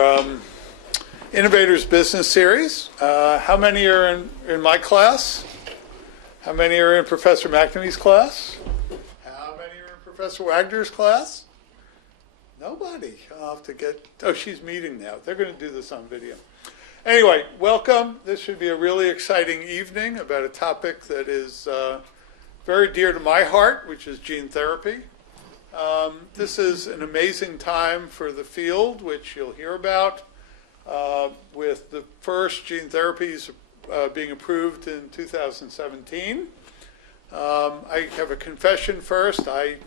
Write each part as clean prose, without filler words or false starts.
our Innovators Business Series. How many are in my class? How many are in Professor McNamee's class? How many are in Professor Wagner's class? Nobody. I'll have to get, oh, she's meeting now. They're going to do this on video. Anyway, welcome. This should be a really exciting evening about a topic that is very dear to my heart, which is gene therapy. This is an amazing time for the field, which you'll hear about, with the first gene therapies being approved in 2017. I have a confession first. I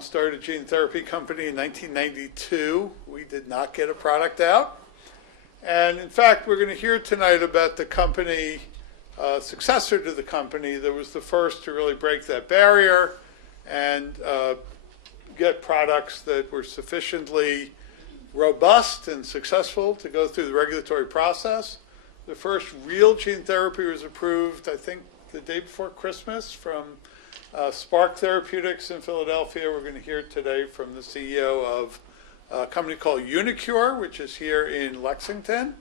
started a gene therapy company in 1992. We did not get a product out. And in fact, we're going to hear tonight about the company, successor to the company that was the first to really break that barrier and get products that were sufficiently robust and successful to go through the regulatory process. The first real gene therapy was approved, I think, the day before Christmas from Spark Therapeutics in Philadelphia. We're going to hear today from the CEO of a company called uniQure, which is here in Lexington.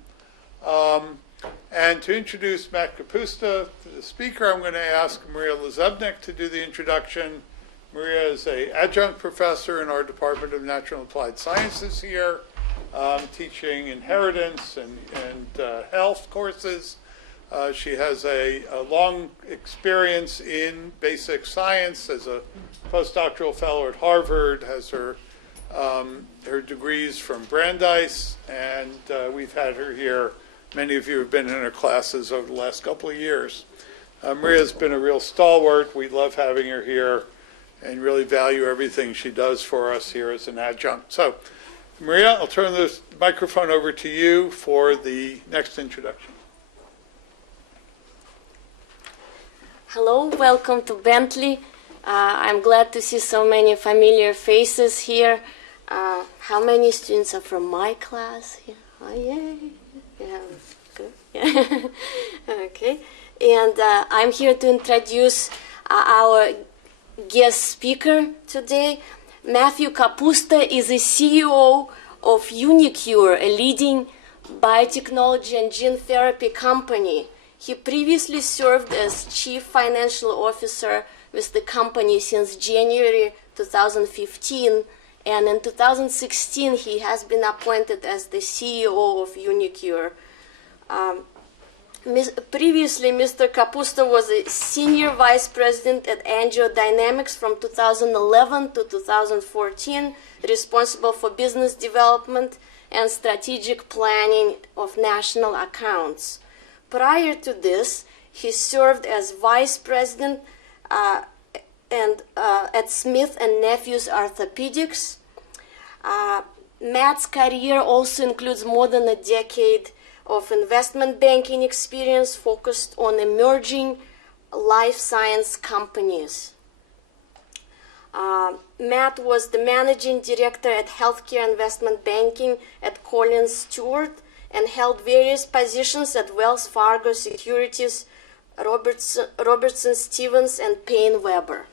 And to introduce Matt Kapusta, the speaker, I'm going to ask Maria Lazebnik to do the introduction. Maria is an adjunct professor in our Department of Natural and Applied Sciences here, teaching inheritance and health courses. She has a long experience in basic science as a postdoctoral fellow at Harvard, has her degrees from Brandeis, and we've had her here. Many of you have been in her classes over the last couple of years. Maria's been a real stalwart. We love having her here and really value everything she does for us here as an adjunct. So, Maria, I'll turn the microphone over to you for the next introduction. Hello, welcome to Bentley. I'm glad to see so many familiar faces here. How many students are from my class here? Oh, yay. Yeah, good. Yeah. Okay. And I'm here to introduce our guest speaker today. Matthew Kapusta is the CEO of uniQure, a leading biotechnology and gene therapy company. He previously served as Chief Financial Officer with the company since January 2015, and in 2016 he has been appointed as the CEO of uniQure. Previously, Mr. Kapusta was a Senior Vice President at AngioDynamics from 2011 to 2014, responsible for business development and strategic planning of national accounts. Prior to this, he served as Vice President at Smith & Nephews Orthopedics. Matt's career also includes more than a decade of investment banking experience focused on emerging life science companies. Matt was the managing director at Healthcare Investment Banking at Collins Stewart and held various positions at Wells Fargo Securities, Robertson Stevens, and Payne Weber.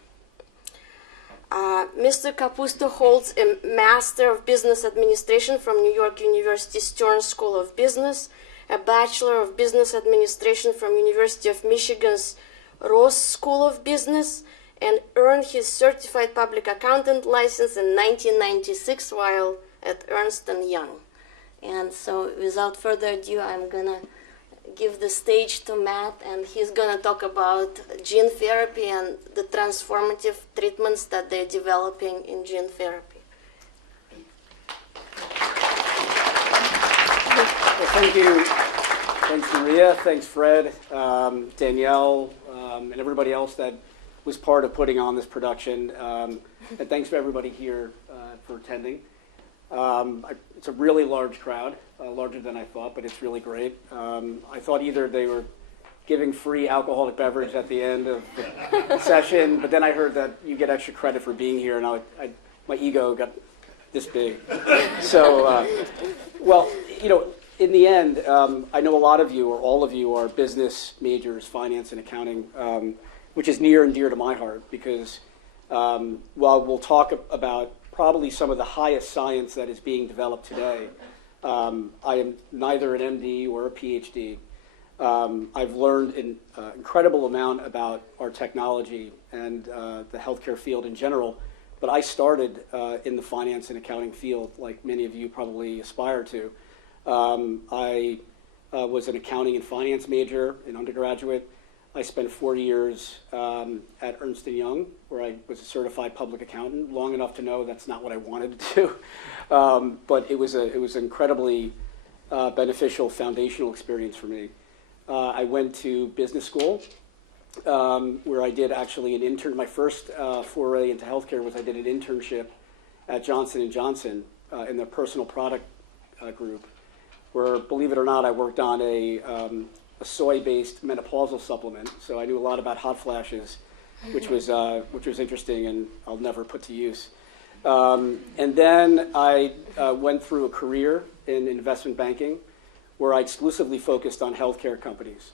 Mr. Kapusta holds a Master of Business Administration from New York University Stern School of Business, a Bachelor of Business Administration from University of Michigan's Ross School of Business, and earned his Certified Public Accountant license in 1996 while at Ernst & Young. And so without further ado, I'm going to give the stage to Matt, and he's going to talk about gene therapy and the transformative treatments that they're developing in gene therapy. Well, thank you. Thanks, Maria. Thanks, Fred, Danielle, and everybody else that was part of putting on this production. And thanks for everybody here for attending. It's a really large crowd, larger than I thought, but it's really great. I thought either they were giving free alcoholic beverage at the end of the session, but then I heard that you get extra credit for being here, and my ego got this big. So, well, you know, in the end, I know a lot of you, or all of you, are business majors, finance and accounting, which is near and dear to my heart, because while we'll talk about probably some of the highest science that is being developed today, I am neither an MD or a PhD. I've learned an incredible amount about our technology and the healthcare field in general, but I started in the finance and accounting field, like many of you probably aspire to. I was an accounting and finance major in undergraduate. I spent 4 years at Ernst & Young, where I was a certified public accountant, long enough to know that's not what I wanted to do. But it was an incredibly beneficial foundational experience for me. I went to business school, where I did actually an intern. My first foray into healthcare was I did an internship at Johnson & Johnson in the personal product group, where, believe it or not, I worked on a soy-based menopausal supplement. So I knew a lot about hot flashes, which was interesting, and I'll never put to use. And then I went through a career in investment banking, where I exclusively focused on healthcare companies,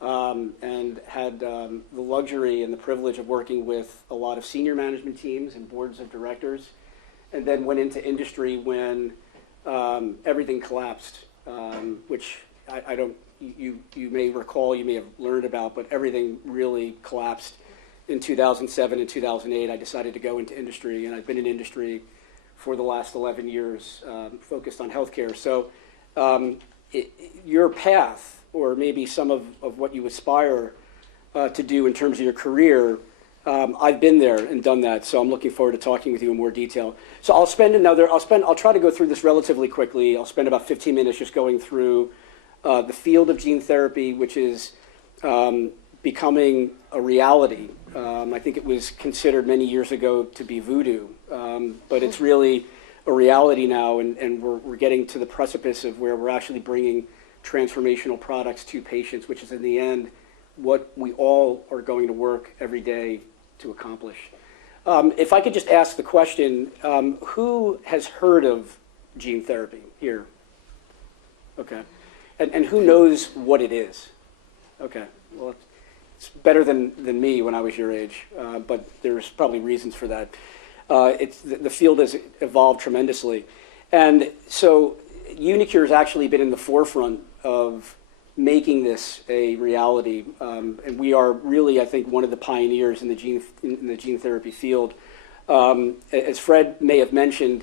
and had the luxury and the privilege of working with a lot of senior management teams and boards of directors, and then went into industry when everything collapsed, which I don't. You may recall, you may have learned about, but everything really collapsed in 2007 and 2008. I decided to go into industry, and I've been in industry for the last 11 years, focused on healthcare. So your path, or maybe some of what you aspire to do in terms of your career, I've been there and done that, so I'm looking forward to talking with you in more detail. So I'll try to go through this relatively quickly. I'll spend about 15 minutes just going through the field of gene therapy, which is becoming a reality. I think it was considered many years ago to be voodoo, but it's really a reality now, and we're getting to the precipice of where we're actually bringing transformational products to patients, which is in the end what we all are going to work every day to accomplish. If I could just ask the question, who has heard of gene therapy here? Okay. And who knows what it is? Okay, well, it's better than me when I was your age, but there's probably reasons for that. The field has evolved tremendously. And so uniQure has actually been in the forefront of making this a reality. And we are really, I think, one of the pioneers in the gene therapy field. As Fred may have mentioned,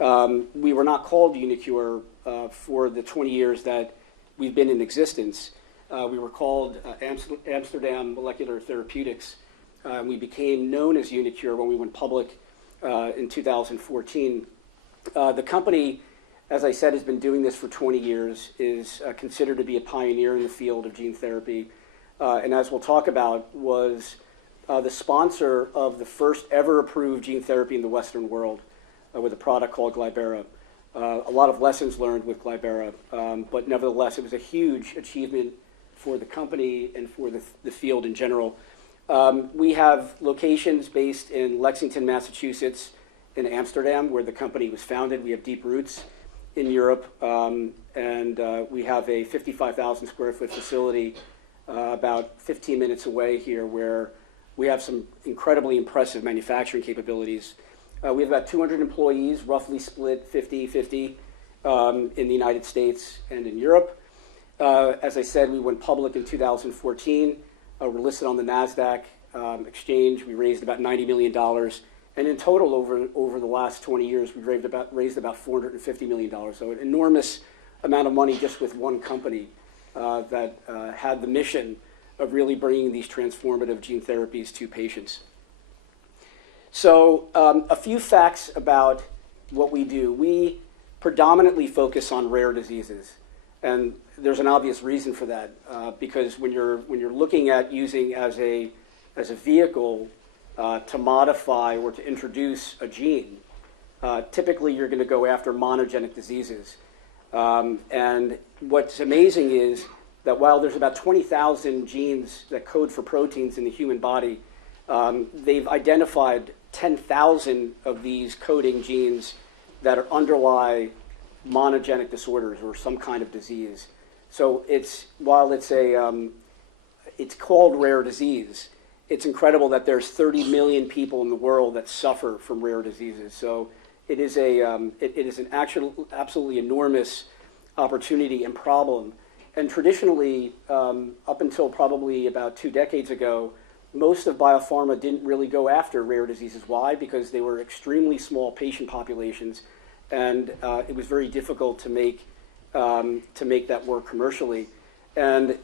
we were not called uniQure for the 20 years that we've been in existence. We were called Amsterdam Molecular Therapeutics. We became known as uniQure when we went public in 2014. The company, as I said, has been doing this for 20 years, is considered to be a pioneer in the field of gene therapy, and as we'll talk about, was the sponsor of the first ever approved gene therapy in the Western world with a product called Glybera. A lot of lessons learned with Glybera, but nevertheless, it was a huge achievement for the company and for the field in general. We have locations based in Lexington, Massachusetts, in Amsterdam, where the company was founded. We have deep roots in Europe, and we have a 55,000 square foot facility about 15 minutes away here, where we have some incredibly impressive manufacturing capabilities. We have about 200 employees, roughly split 50-50 in the United States and in Europe. As I said, we went public in 2014. We're listed on the NASDAQ exchange. We raised about $90 million. And in total, over the last 20 years, we've raised about $450 million. So an enormous amount of money just with one company that had the mission of really bringing these transformative gene therapies to patients. So a few facts about what we do. We predominantly focus on rare diseases, and there's an obvious reason for that, because when you're looking at using as a vehicle to modify or to introduce a gene, typically you're going to go after monogenic diseases. And what's amazing is that while there's about 20,000 genes that code for proteins in the human body, they've identified 10,000 of these coding genes that underlie monogenic disorders or some kind of disease. So while it's called rare disease, it's incredible that there's 30 million people in the world that suffer from rare diseases. So it is an actual, absolutely enormous opportunity and problem. And traditionally, up until probably about 2 decades ago, most of biopharma didn't really go after rare diseases. Why? Because they were extremely small patient populations, and it was very difficult to make that work commercially. And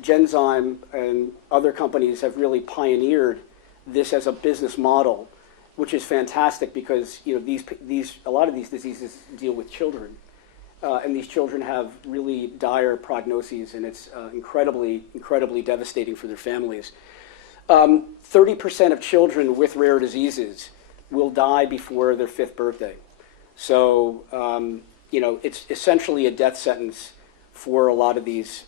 Genzyme and other companies have really pioneered this as a business model, which is fantastic because a lot of these diseases deal with children, and these children have really dire prognoses, and it's incredibly devastating for their families. 30% of children with rare diseases will die before their 5th birthday. So it's essentially a death sentence for a lot of these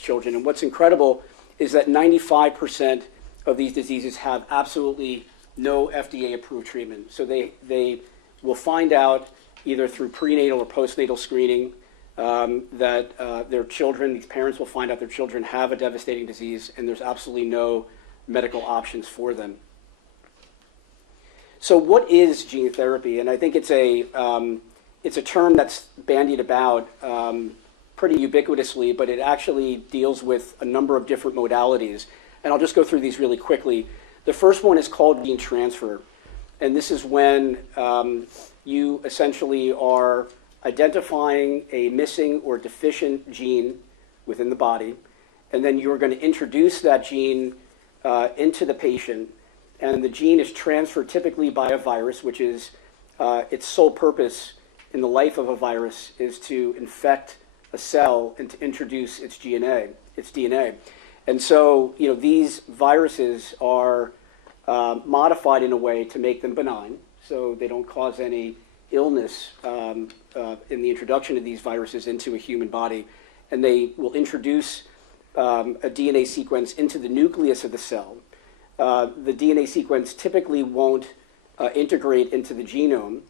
children. And what's incredible is that 95% of these diseases have absolutely no FDA-approved treatment. So they will find out either through prenatal or postnatal screening that these parents will find out their children have a devastating disease, and there's absolutely no medical options for them. So what is gene therapy? And I think it's a term that's bandied about pretty ubiquitously, but it actually deals with a number of different modalities. And I'll just go through these really quickly. The first one is called gene transfer. And this is when you essentially are identifying a missing or deficient gene within the body, and then you're going to introduce that gene into the patient, and the gene is transferred typically by a virus, which is its sole purpose in the life of a virus is to infect a cell and to introduce its DNA. And so, these viruses are modified in a way to make them benign, so they don't cause any illness in the introduction of these viruses into a human body. And they will introduce a DNA sequence into the nucleus of the cell. The DNA sequence typically won't integrate into the genome,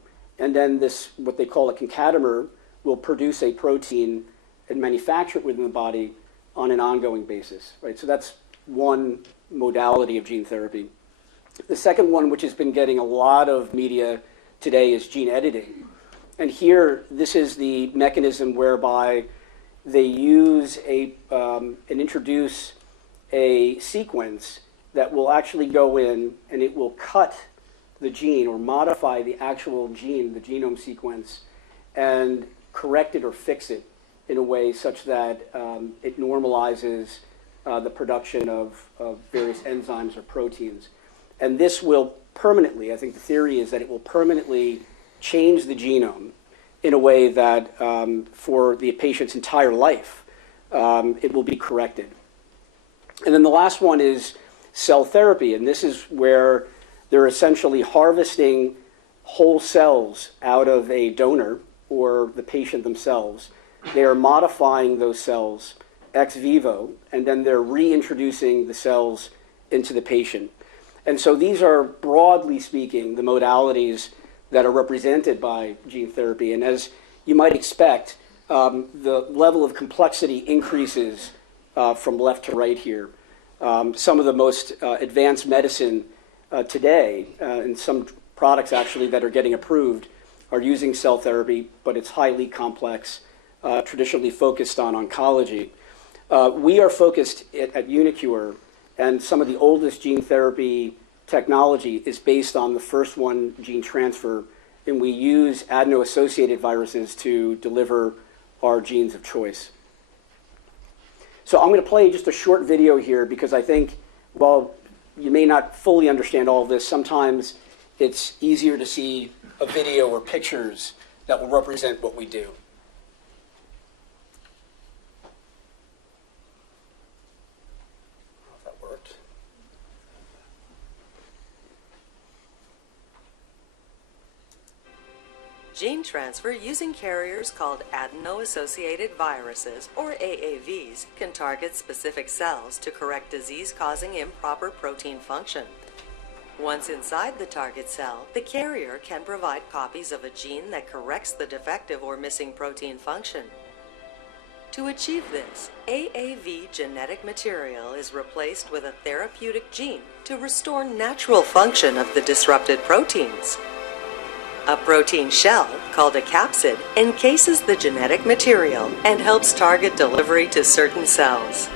and then this, what they call a concatemer, will produce a protein and manufacture it within the body on an ongoing basis, right? So that's one modality of gene therapy. The second one, which has been getting a lot of media today, is gene editing. And here, this is the mechanism whereby they use and introduce a sequence that will actually go in and it will cut the gene or modify the actual gene, the genome sequence, and correct it or fix it in a way such that it normalizes the production of various enzymes or proteins. And this will permanently, I think the theory is that it will permanently change the genome in a way that for the patient's entire life, it will be corrected. And then the last one is cell therapy, and this is where they're essentially harvesting whole cells out of a donor or the patient themselves. They are modifying those cells ex vivo, and then they're reintroducing the cells into the patient. And so these are, broadly speaking, the modalities that are represented by gene therapy. And as you might expect, the level of complexity increases from left to right here. Some of the most advanced medicine today, and some products actually that are getting approved, are using cell therapy, but it's highly complex, traditionally focused on oncology. We are focused at uniQure, and some of the oldest gene therapy technology is based on the first one, gene transfer, and we use adeno-associated viruses to deliver our genes of choice. So I'm going to play just a short video here because I think while you may not fully understand all of this, sometimes it's easier to see a video or pictures that will represent what we do. I don't know if that worked. Gene transfer using carriers called adeno-associated viruses, or AAVs, can target specific cells to correct disease-causing improper protein function. Once inside the target cell, the carrier can provide copies of a gene that corrects the defective or missing protein function. To achieve this, AAV genetic material is replaced with a therapeutic gene to restore natural function of the disrupted proteins. A protein shell, called a capsid, encases the genetic material and helps target delivery to certain cells.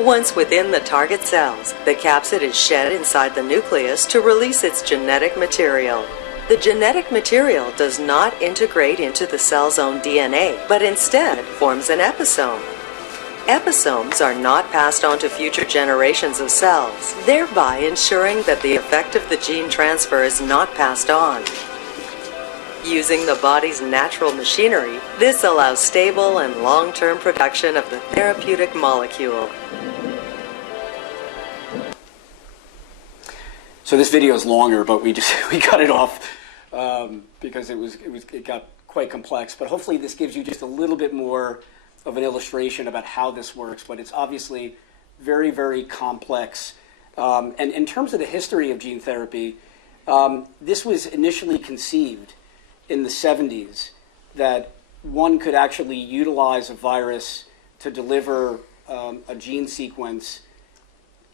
Once within the target cells, the capsid is shed inside the nucleus to release its genetic material. The genetic material does not integrate into the cell's own DNA, but instead forms an episome. Episomes are not passed on to future generations of cells, thereby ensuring that the effect of the gene transfer is not passed on. Using the body's natural machinery, this allows stable and long-term production of the therapeutic molecule. So this video is longer, but we cut it off because it got quite complex. But hopefully this gives you just a little bit more of an illustration about how this works. But it's obviously very, very complex. And in terms of the history of gene therapy, this was initially conceived in the 70s that one could actually utilize a virus to deliver a gene sequence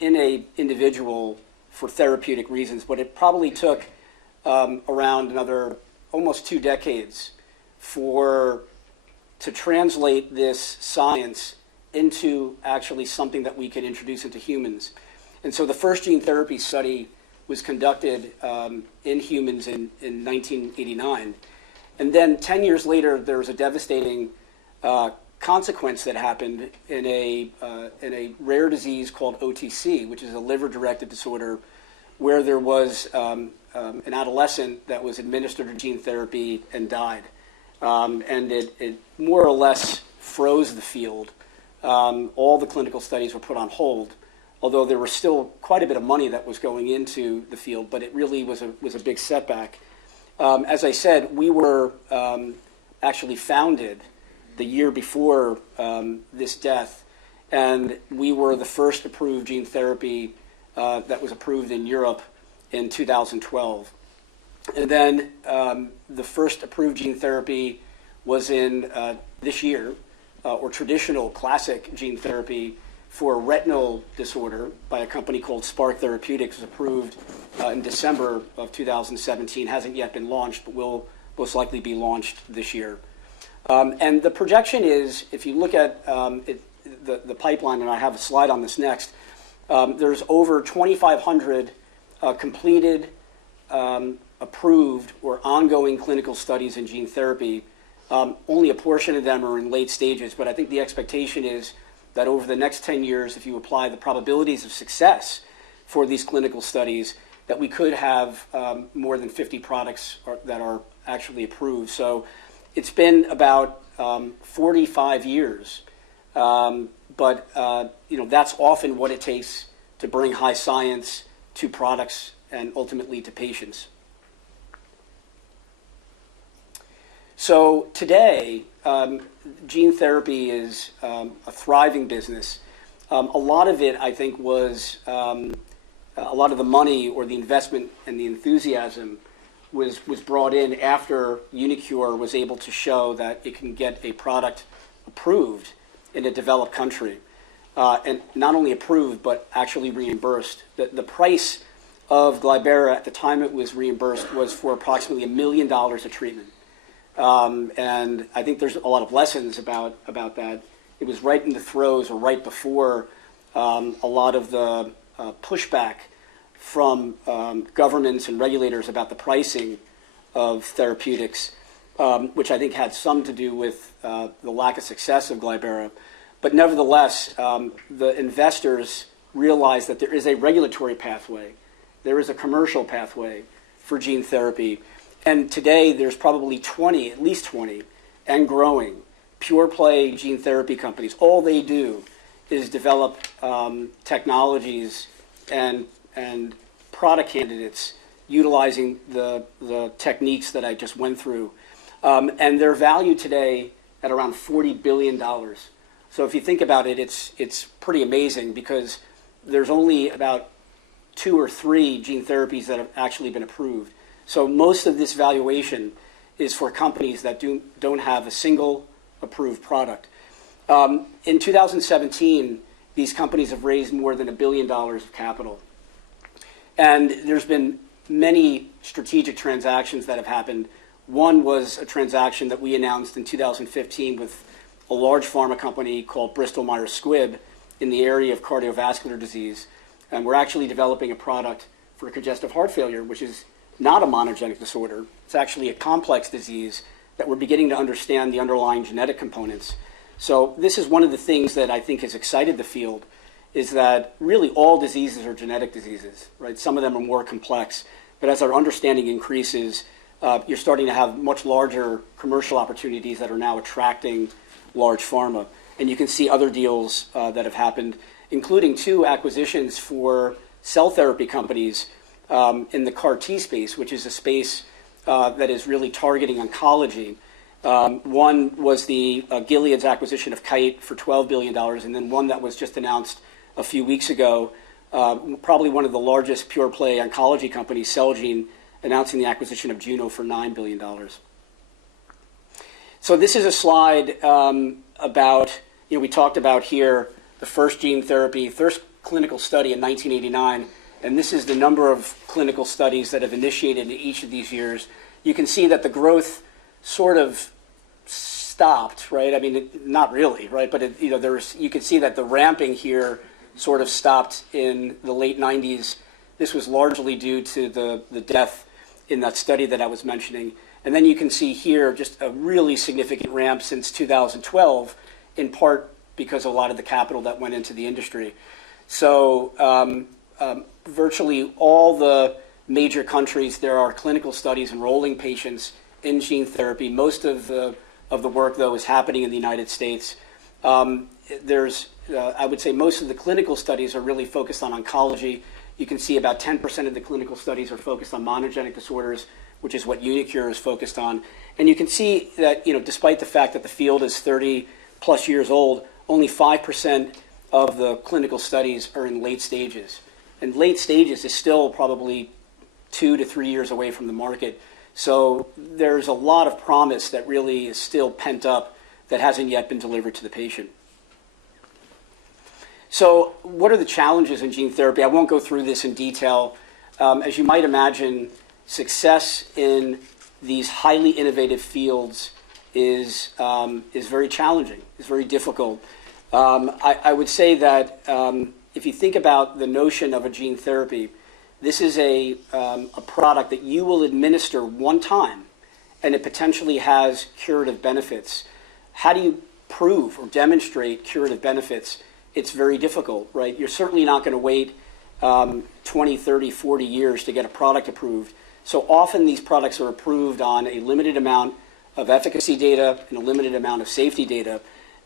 in an individual for therapeutic reasons. But it probably took around another almost 2 decades to translate this science into actually something that we could introduce into humans. And so the first gene therapy study was conducted in humans in 1989. And then 10 years later, there was a devastating consequence that happened in a rare disease called OTC, which is a liver-directed disorder, where there was an adolescent that was administered a gene therapy and died. And it more or less froze the field. All the clinical studies were put on hold, although there was still quite a bit of money that was going into the field, but it really was a big setback. As I said, we were actually founded the year before this death, and we were the first approved gene therapy that was approved in Europe in 2012. And then the first approved gene therapy was in this year, or traditional classic gene therapy for retinal disorder by a company called Spark Therapeutics, was approved in December of 2017. Hasn't yet been launched, but will most likely be launched this year. And the projection is, if you look at the pipeline, and I have a slide on this next, there's over 2,500 completed, approved, or ongoing clinical studies in gene therapy. Only a portion of them are in late stages, but I think the expectation is that over the next 10 years, if you apply the probabilities of success for these clinical studies, that we could have more than 50 products that are actually approved. So it's been about 45 years, but that's often what it takes to bring high science to products and ultimately to patients. So today, gene therapy is a thriving business. A lot of it, I think, was a lot of the money or the investment and the enthusiasm was brought in after uniQure was able to show that it can get a product approved in a developed country. And not only approved, but actually reimbursed. The price of Glybera at the time it was reimbursed was for approximately $1 million a treatment. And I think there's a lot of lessons about that. It was right in the throes, or right before a lot of the pushback from governments and regulators about the pricing of therapeutics, which I think had some to do with the lack of success of Glybera. But nevertheless, the investors realized that there is a regulatory pathway, there is a commercial pathway for gene therapy. And today there's probably 20, at least 20, and growing, pure play gene therapy companies. All they do is develop technologies and product candidates utilizing the techniques that I just went through. And they're valued today at around $40 billion. So if you think about it, it's pretty amazing, because there's only about 2 or 3 gene therapies that have actually been approved. So most of this valuation is for companies that don't have a single approved product. In 2017, these companies have raised more than $1 billion of capital. And there's been many strategic transactions that have happened One was a transaction that we announced in 2015 with a large pharma company called Bristol Myers Squibb in the area of cardiovascular disease. And we're actually developing a product for congestive heart failure, which is not a monogenic disorder. It's actually a complex disease that we're beginning to understand the underlying genetic components. So this is one of the things that I think has excited the field, is that really all diseases are genetic diseases, right? Some of them are more complex, but as our understanding increases, you're starting to have much larger commercial opportunities that are now attracting large pharma. And you can see other deals that have happened, including 2 acquisitions for cell therapy companies in the CAR T space, which is a space that is really targeting oncology. One was the Gilead's acquisition of Kite for $12 billion, and then one that was just announced a few weeks ago, probably one of the largest pure play oncology companies, Celgene, announcing the acquisition of Juno for $9 billion. So this is a slide about, we talked about here the first gene therapy, first clinical study in 1989, and this is the number of clinical studies that have initiated in each of these years. You can see that the growth sort of stopped, right? I mean, not really, right? But you can see that the ramping here sort of stopped in the late 90s. This was largely due to the death in that study that I was mentioning. And then you can see here just a really significant ramp since 2012, in part because of a lot of the capital that went into the industry. So virtually all the major countries, there are clinical studies enrolling patients in gene therapy. Most of the work, though, is happening in the United States. I would say most of the clinical studies are really focused on oncology. You can see about 10% of the clinical studies are focused on monogenic disorders, which is what uniQure is focused on. And you can see that, despite the fact that the field is 30 plus years old, only 5% of the clinical studies are in late stages. And late stages is still probably 2 to 3 years away from the market. So there's a lot of promise that really is still pent up that hasn't yet been delivered to the patient. So what are the challenges in gene therapy? I won't go through this in detail. As you might imagine, success in these highly innovative fields is very challenging, is very difficult. I would say that if you think about the notion of a gene therapy, this is a product that you will administer one time, and it potentially has curative benefits. How do you prove or demonstrate curative benefits? It's very difficult, right? You're certainly not going to wait 20, 30, 40 years to get a product approved. So often these products are approved on a limited amount of efficacy data and a limited amount of safety data.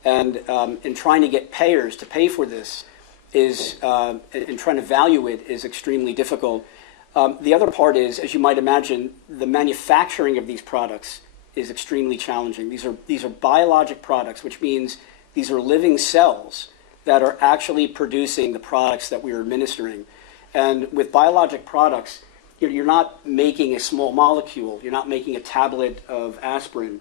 And in trying to get payers to pay for this and trying to value it is extremely difficult. The other part is, as you might imagine, the manufacturing of these products is extremely challenging. These are biologic products, which means these are living cells that are actually producing the products that we are administering. And with biologic products, you're not making a small molecule. You're not making a tablet of aspirin.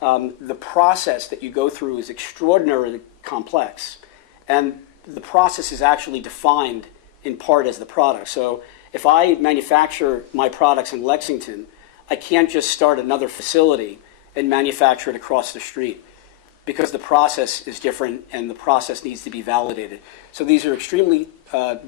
The process that you go through is extraordinarily complex. And the process is actually defined in part as the product. So if I manufacture my products in Lexington, I can't just start another facility and manufacture it across the street, because the process is different and the process needs to be validated. So these are extremely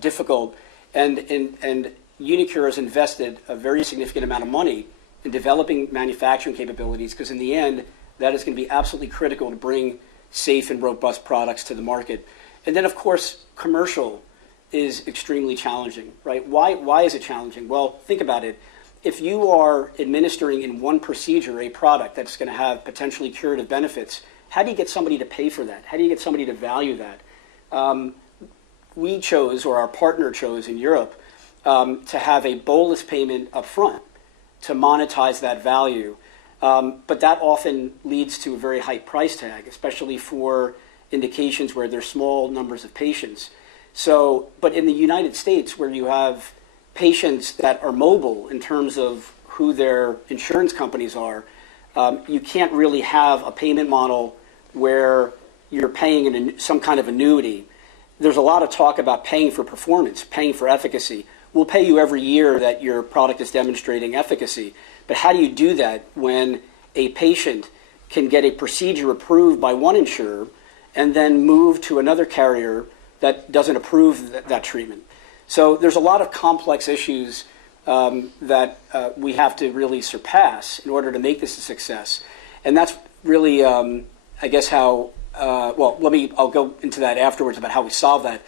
difficult, and uniQure has invested a very significant amount of money in developing manufacturing capabilities, because in the end, that is going to be absolutely critical to bring safe and robust products to the market. And then, of course, commercial is extremely challenging, right? Why is it challenging? Well, think about it. If you are administering in one procedure a product that's going to have potentially curative benefits, how do you get somebody to pay for that? How do you get somebody to value that? We chose, or our partner chose in Europe, to have a bolus payment up front to monetize that value. But that often leads to a very high price tag, especially for indications where there's small numbers of patients. So, but in the United States, where you have patients that are mobile in terms of who their insurance companies are, you can't really have a payment model where you're paying some kind of annuity. There's a lot of talk about paying for performance, paying for efficacy. we'll pay you every year that your product is demonstrating efficacy. But how do you do that when a patient can get a procedure approved by one insurer and then move to another carrier that doesn't approve that treatment? So there's a lot of complex issues that we have to really surpass in order to make this a success. And that's really, I guess, how, I'll go into that afterwards about how we solve that.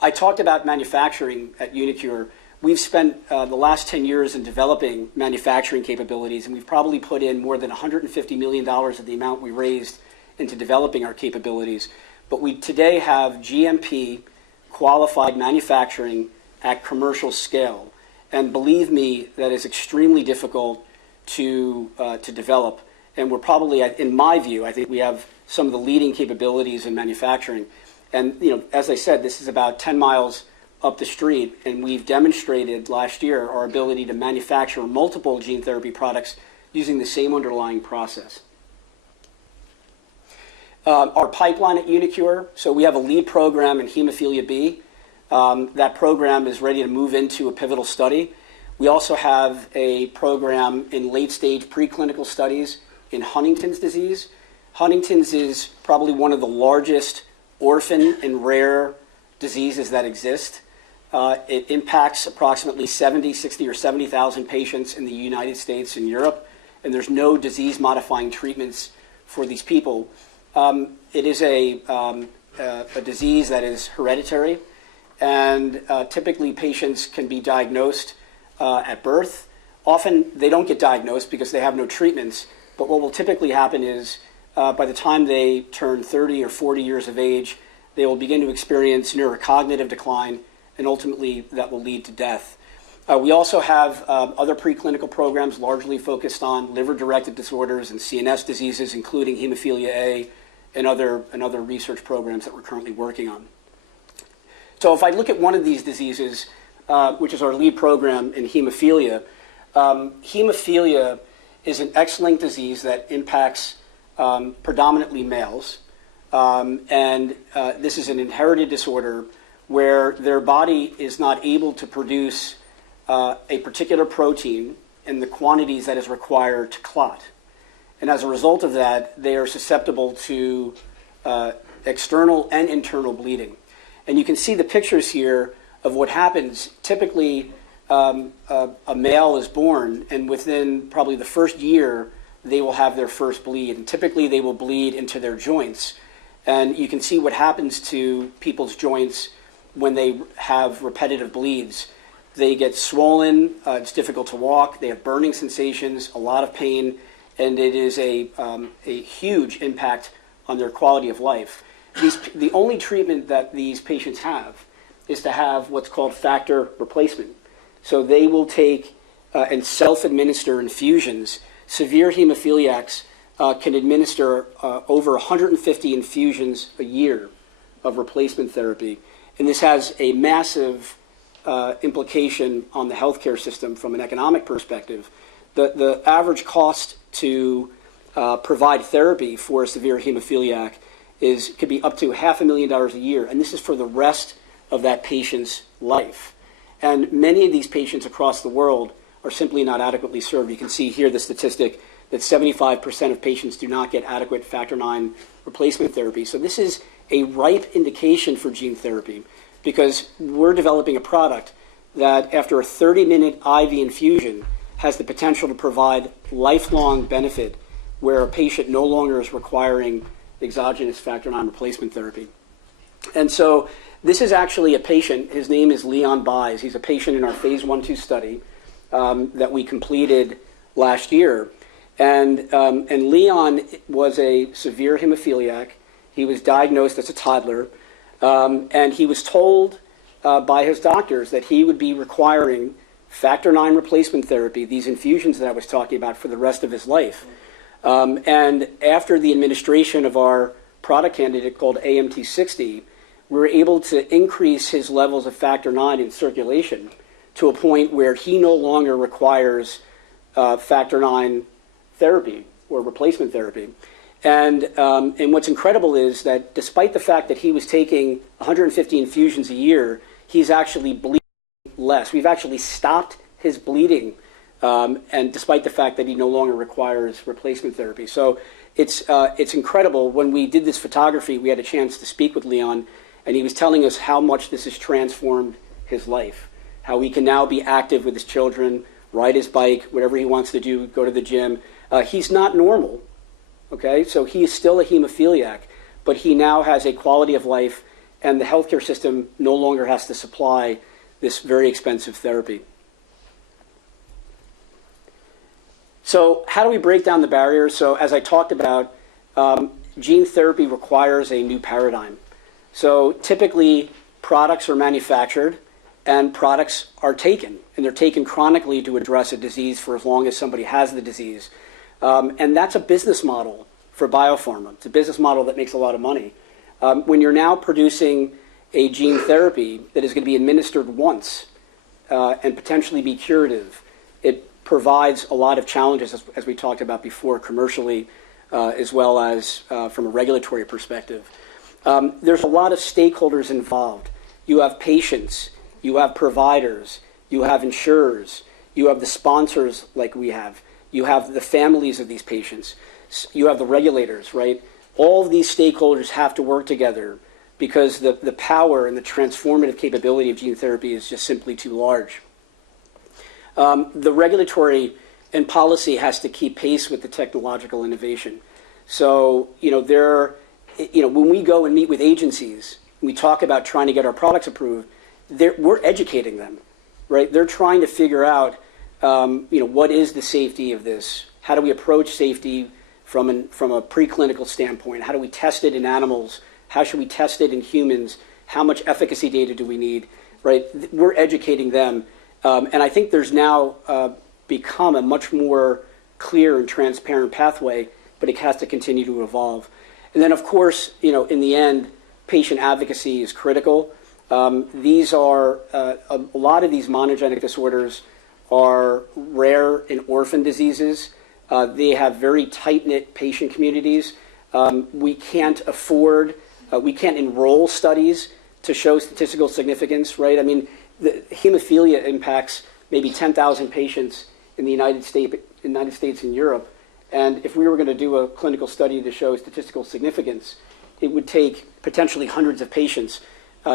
I talked about manufacturing at uniQure. We've spent the last 10 years in developing manufacturing capabilities, and we've probably put in more than $150 million of the amount we raised into developing our capabilities. But we today have GMP qualified manufacturing at commercial scale. And believe me, that is extremely difficult to develop. And we're probably, in my view, I think we have some of the leading capabilities in manufacturing. And as I said, this is about 10 miles up the street, and we've demonstrated last year our ability to manufacture multiple gene therapy products using the same underlying process. Our pipeline at uniQure, so we have a lead program in hemophilia B. That program is ready to move into a pivotal study. We also have a program in late-stage preclinical studies in Huntington's disease. Huntington's is probably one of the largest orphan and rare diseases that exist. It impacts approximately 60 or 70,000 patients in the United States and Europe, and there's no disease-modifying treatments for these people. It is a disease that is hereditary, and typically patients can be diagnosed at birth. Often they don't get diagnosed because they have no treatments, but what will typically happen is by the time they turn 30 or 40 years of age, they will begin to experience neurocognitive decline, and ultimately that will lead to death. We also have other preclinical programs largely focused on liver-directed disorders and CNS diseases, including hemophilia A and other research programs that we're currently working on. So if I look at one of these diseases, which is our lead program in hemophilia, hemophilia is an X-linked disease that impacts predominantly males. And this is an inherited disorder where their body is not able to produce a particular protein in the quantities that is required to clot. And as a result of that, they are susceptible to external and internal bleeding. And you can see the pictures here of what happens. Typically, a male is born, and within probably the first year, they will have their first bleed. And typically, they will bleed into their joints. And you can see what happens to people's joints when they have repetitive bleeds. They get swollen, it's difficult to walk, they have burning sensations, a lot of pain, and it is a huge impact on their quality of life. The only treatment that these patients have is to have what's called factor replacement. So they will take and self-administer infusions. Severe hemophiliacs can administer over 150 infusions a year of replacement therapy. And this has a massive implication on the healthcare system from an economic perspective. The average cost to provide therapy for a severe hemophiliac could be up to $500,000 a year, and this is for the rest of that patient's life. And many of these patients across the world are simply not adequately served. You can see here the statistic that 75% of patients do not get adequate factor IX replacement therapy. So this is a ripe indication for gene therapy because we're developing a product that after a 30-minute IV infusion has the potential to provide lifelong benefit where a patient no longer is requiring exogenous factor IX replacement therapy. And so this is actually a patient. His name is Leon Buys. He's a patient in our phase 1/2 study that we completed last year. And Leon was a severe hemophiliac. He was diagnosed as a toddler, and he was told by his doctors that he would be requiring factor IX replacement therapy, these infusions that I was talking about, for the rest of his life. And after the administration of our product candidate called AMT-60, we were able to increase his levels of factor IX in circulation to a point where he no longer requires factor IX therapy or replacement therapy. And what's incredible is that despite the fact that he was taking 150 infusions a year, he's actually bleeding less. We've actually stopped his bleeding, and despite the fact that he no longer requires replacement therapy. So it's incredible. When we did this photography, we had a chance to speak with Leon, and he was telling us how much this has transformed his life, how he can now be active with his children, ride his bike, whatever he wants to do, go to the gym. He's not normal, okay? So he is still a hemophiliac, but he now has a quality of life, and the healthcare system no longer has to supply this very expensive therapy. So how do we break down the barriers? So as I talked about, gene therapy requires a new paradigm. So typically, products are manufactured and products are taken, and they're taken chronically to address a disease for as long as somebody has the disease. And that's a business model for biopharma. It's a business model that makes a lot of money. When you're now producing a gene therapy that is going to be administered once and potentially be curative, it provides a lot of challenges, as we talked about before, commercially, as well as from a regulatory perspective. There's a lot of stakeholders involved. You have patients, you have providers, you have insurers, you have the sponsors like we have, you have the families of these patients, you have the regulators, right? All of these stakeholders have to work together because the power and the transformative capability of gene therapy is just simply too large. The regulatory and policy has to keep pace with the technological innovation. So, when we go and meet with agencies, we talk about trying to get our products approved, we're educating them, right? They're trying to figure out, what is the safety of this? How do we approach safety from a preclinical standpoint? How do we test it in animals? How should we test it in humans? How much efficacy data do we need, right? We're educating them. And I think there's now become a much more clear and transparent pathway, but it has to continue to evolve. And then, of course, in the end, patient advocacy is critical. These are a lot of these monogenic disorders are rare and orphan diseases. They have very tight-knit patient communities. We can't afford, we can't enroll studies to show statistical significance, right? I mean, the hemophilia impacts maybe 10,000 patients in the United States and Europe. And if we were going to do a clinical study to show statistical significance, it would take potentially hundreds of patients.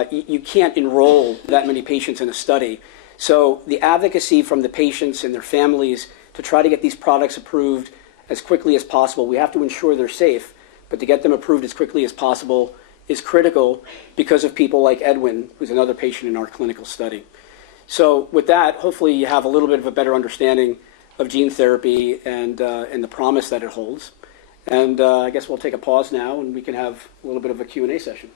You can't enroll that many patients in a study. So the advocacy from the patients and their families to try to get these products approved as quickly as possible, we have to ensure they're safe, but to get them approved as quickly as possible is critical because of people like Edwin, who's another patient in our clinical study. So with that, hopefully you have a little bit of a better understanding of gene therapy and the promise that it holds. And I guess we'll take a pause now and we can have a little bit of a Q&A session.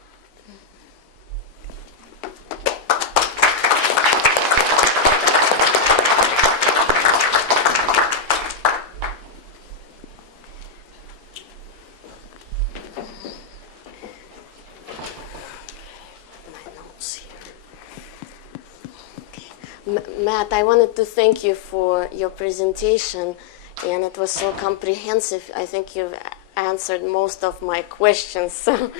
Matt, I wanted to thank you for your presentation, and it was so comprehensive. I think you've answered most of my questions. So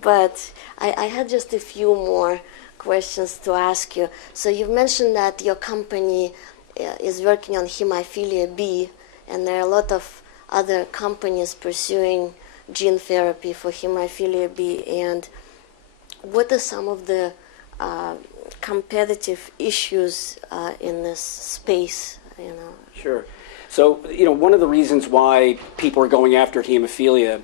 but I had just a few more questions to ask you. So you've mentioned that your company is working on hemophilia B, and there are a lot of other companies pursuing gene therapy for hemophilia B. And what are some of the competitive issues in this space, Sure. So, one of the reasons why people are going after hemophilia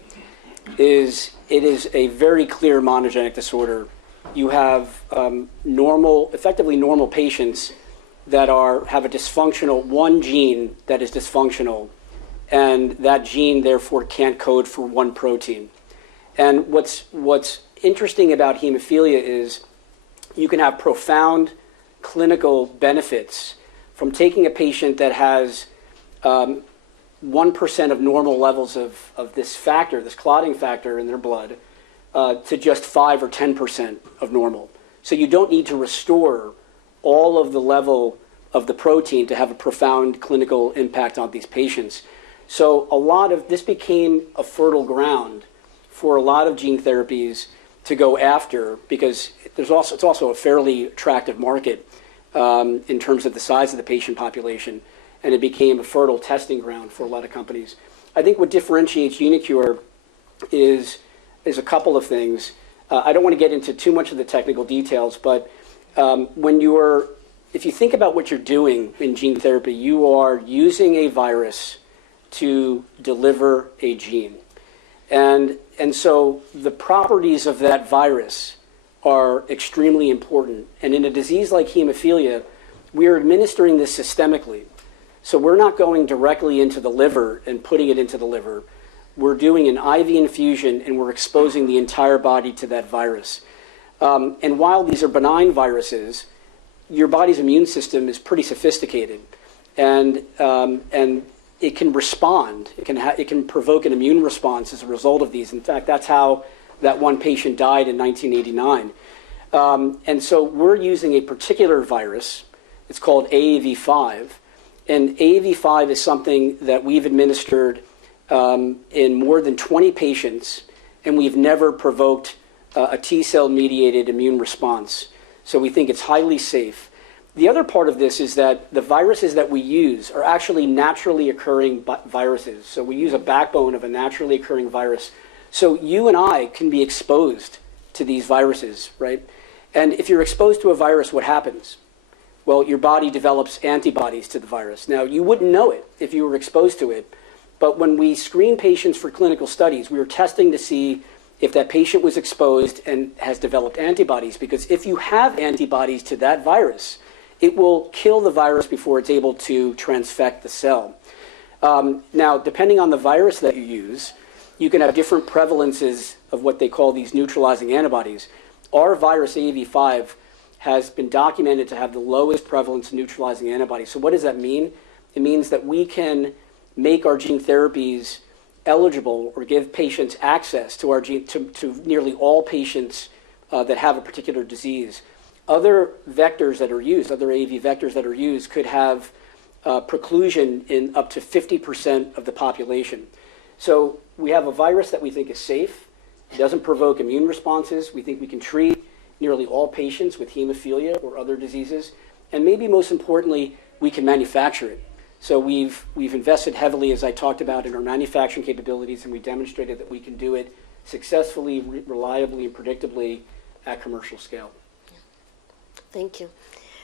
is it is a very clear monogenic disorder. You have effectively normal patients that have a dysfunctional, one gene that is dysfunctional, and that gene therefore can't code for one protein. And what's interesting about hemophilia is you can have profound clinical benefits from taking a patient that has 1% of normal levels of this factor, this clotting factor in their blood, to just 5 or 10% of normal. So you don't need to restore all of the level of the protein to have a profound clinical impact on these patients. So this became a fertile ground for a lot of gene therapies to go after, because it's also a fairly attractive market. in terms of the size of the patient population, and it became a fertile testing ground for a lot of companies. I think what differentiates uniQure is a couple of things. I don't want to get into too much of the technical details, but if you think about what you're doing in gene therapy, you are using a virus to deliver a gene. And so the properties of that virus are extremely important. And in a disease like hemophilia, we are administering this systemically. So we're not going directly into the liver and putting it into the liver. We're doing an IV infusion, and we're exposing the entire body to that virus. And while these are benign viruses, your body's immune system is pretty sophisticated, and it can respond. It can provoke an immune response as a result of these. In fact, that's how that one patient died in 1989. And so we're using a particular virus. It's called AAV5. And AAV5 is something that we've administered in more than 20 patients, and we've never provoked a T-cell mediated immune response. So we think it's highly safe. The other part of this is that the viruses that we use are actually naturally occurring viruses. So we use a backbone of a naturally occurring virus. So you and I can be exposed to these viruses, right? And if you're exposed to a virus, what happens? Well, your body develops antibodies to the virus. Now, you wouldn't know it if you were exposed to it, but when we screen patients for clinical studies, we were testing to see if that patient was exposed and has developed antibodies, because if you have antibodies to that virus, it will kill the virus before it's able to transfect the cell. Now, depending on the virus that you use, you can have different prevalences of what they call these neutralizing antibodies. Our virus, AAV5, has been documented to have the lowest prevalence of neutralizing antibodies. So what does that mean? It means that we can make our gene therapies eligible or give patients access to our gene to nearly all patients that have a particular disease. Other vectors that are used, other AAV vectors that are used, could have preclusion in up to 50% of the population. So we have a virus that we think is safe. It doesn't provoke immune responses. We think we can treat nearly all patients with hemophilia or other diseases. And maybe most importantly, we can manufacture it. So we've invested heavily, as I talked about, in our manufacturing capabilities, and we demonstrated that we can do it successfully, reliably, and predictably at commercial scale. Thank you.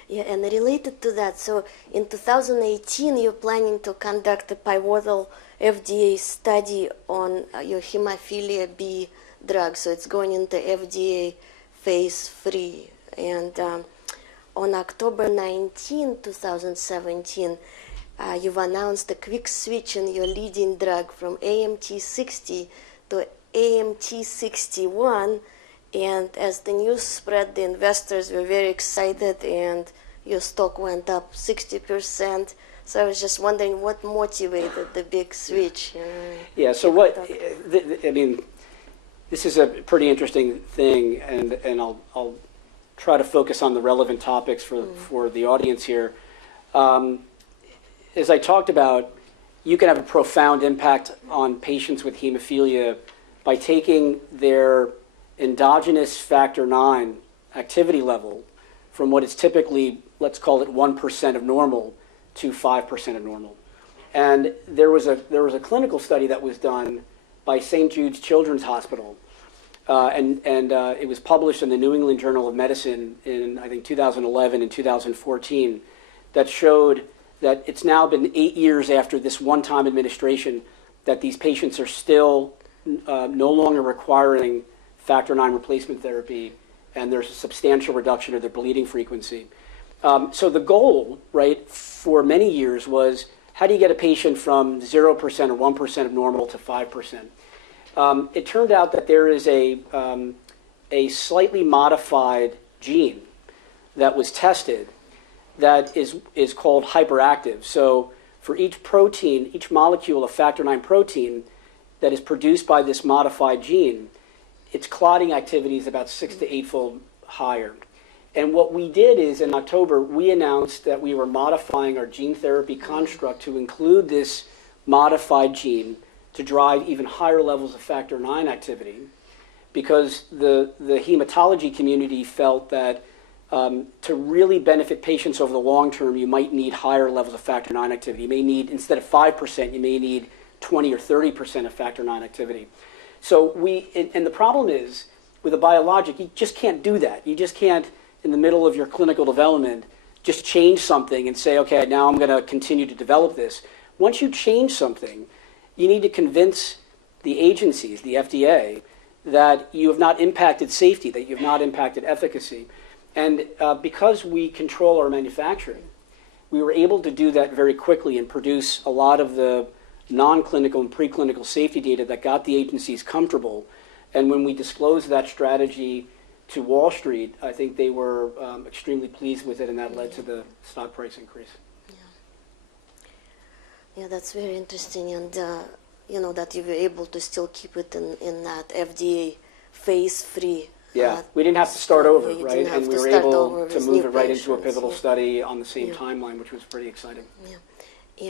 Yeah, and related to that, so in 2018, you're planning to conduct a pivotal FDA study on your hemophilia B drug. So it's going into FDA phase 3. And on October 19, 2017, you've announced a quick switch in your leading drug from AMT60 to AMT61. And as the news spread, the investors were very excited, and your stock went up 60%. So I was just wondering what motivated the big switch. Yeah, so I mean, this is a pretty interesting thing, and I'll try to focus on the relevant topics for the audience here. As I talked about, you can have a profound impact on patients with hemophilia by taking their endogenous factor IX activity level from what is typically, let's call it 1% of normal, to 5% of normal. And there was a clinical study that was done by St. Jude's Children's Hospital, and it was published in the New England Journal of Medicine in, I think, 2011 and 2014, that showed that it's now been 8 years after this one-time administration that these patients are still no longer requiring factor IX replacement therapy, and there's a substantial reduction of their bleeding frequency. So the goal, right, for many years was, how do you get a patient from 0% or 1% of normal to 5%? It turned out that there is a slightly modified gene that was tested that is called hyperactive. So for each protein, each molecule of factor IX protein that is produced by this modified gene, its clotting activity is about 6 to 8-fold higher. And what we did is, in October, we announced that we were modifying our gene therapy construct to include this modified gene to drive even higher levels of factor IX activity, because the hematology community felt that to really benefit patients over the long term, you might need higher levels of factor IX activity. You may need, instead of 5%, you may need 20 or 30% of factor IX activity. So and the problem is, with a biologic, you just can't do that. You just can't, in the middle of your clinical development, just change something and say, okay, now I'm going to continue to develop this. Once you change something, you need to convince the agencies, the FDA, that you have not impacted safety, that you have not impacted efficacy. And because we control our manufacturing, we were able to do that very quickly and produce a lot of the non-clinical and preclinical safety data that got the agencies comfortable. And when we disclosed that strategy to Wall Street, I think they were extremely pleased with it, and that led to the stock price increase. Yeah, that's very interesting, and that you were able to still keep it in that FDA phase 3. Yeah, we didn't have to start over, you right? didn't have And we to were start able over to with move new it right into a patients, pivotal yeah. study on the same Yeah. timeline, which was pretty exciting. Yeah.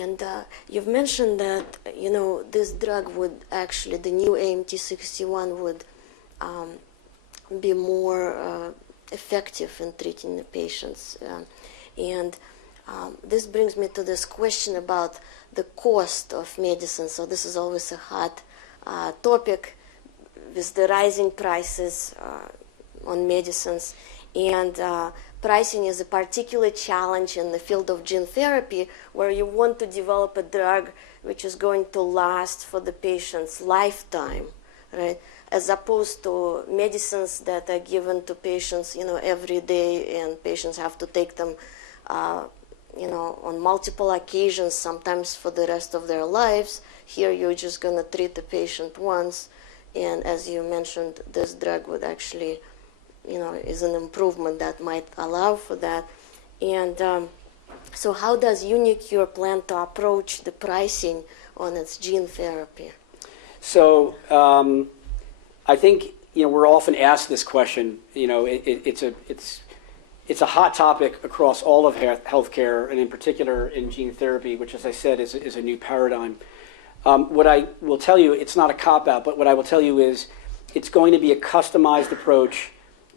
And you've mentioned that, this drug would actually, the new AMT-61 would be more effective in treating the patients. And this brings me to this question about the cost of medicine. So this is always a hot topic with the rising prices on medicines. And pricing is a particular challenge in the field of gene therapy, where you want to develop a drug which is going to last for the patient's lifetime, right? As opposed to medicines that are given to patients, every day, and patients have to take them, on multiple occasions, sometimes for the rest of their lives. Here, you're just going to treat the patient once, and as you mentioned, this drug would actually, is an improvement that might allow for that. And so how does uniQure plan to approach the pricing on its gene therapy? So I think we're often asked this question. It's a hot topic across all of healthcare, and in particular in gene therapy, which, as I said, is a new paradigm. What I will tell you, it's not a cop-out, but what I will tell you is it's going to be a customized approach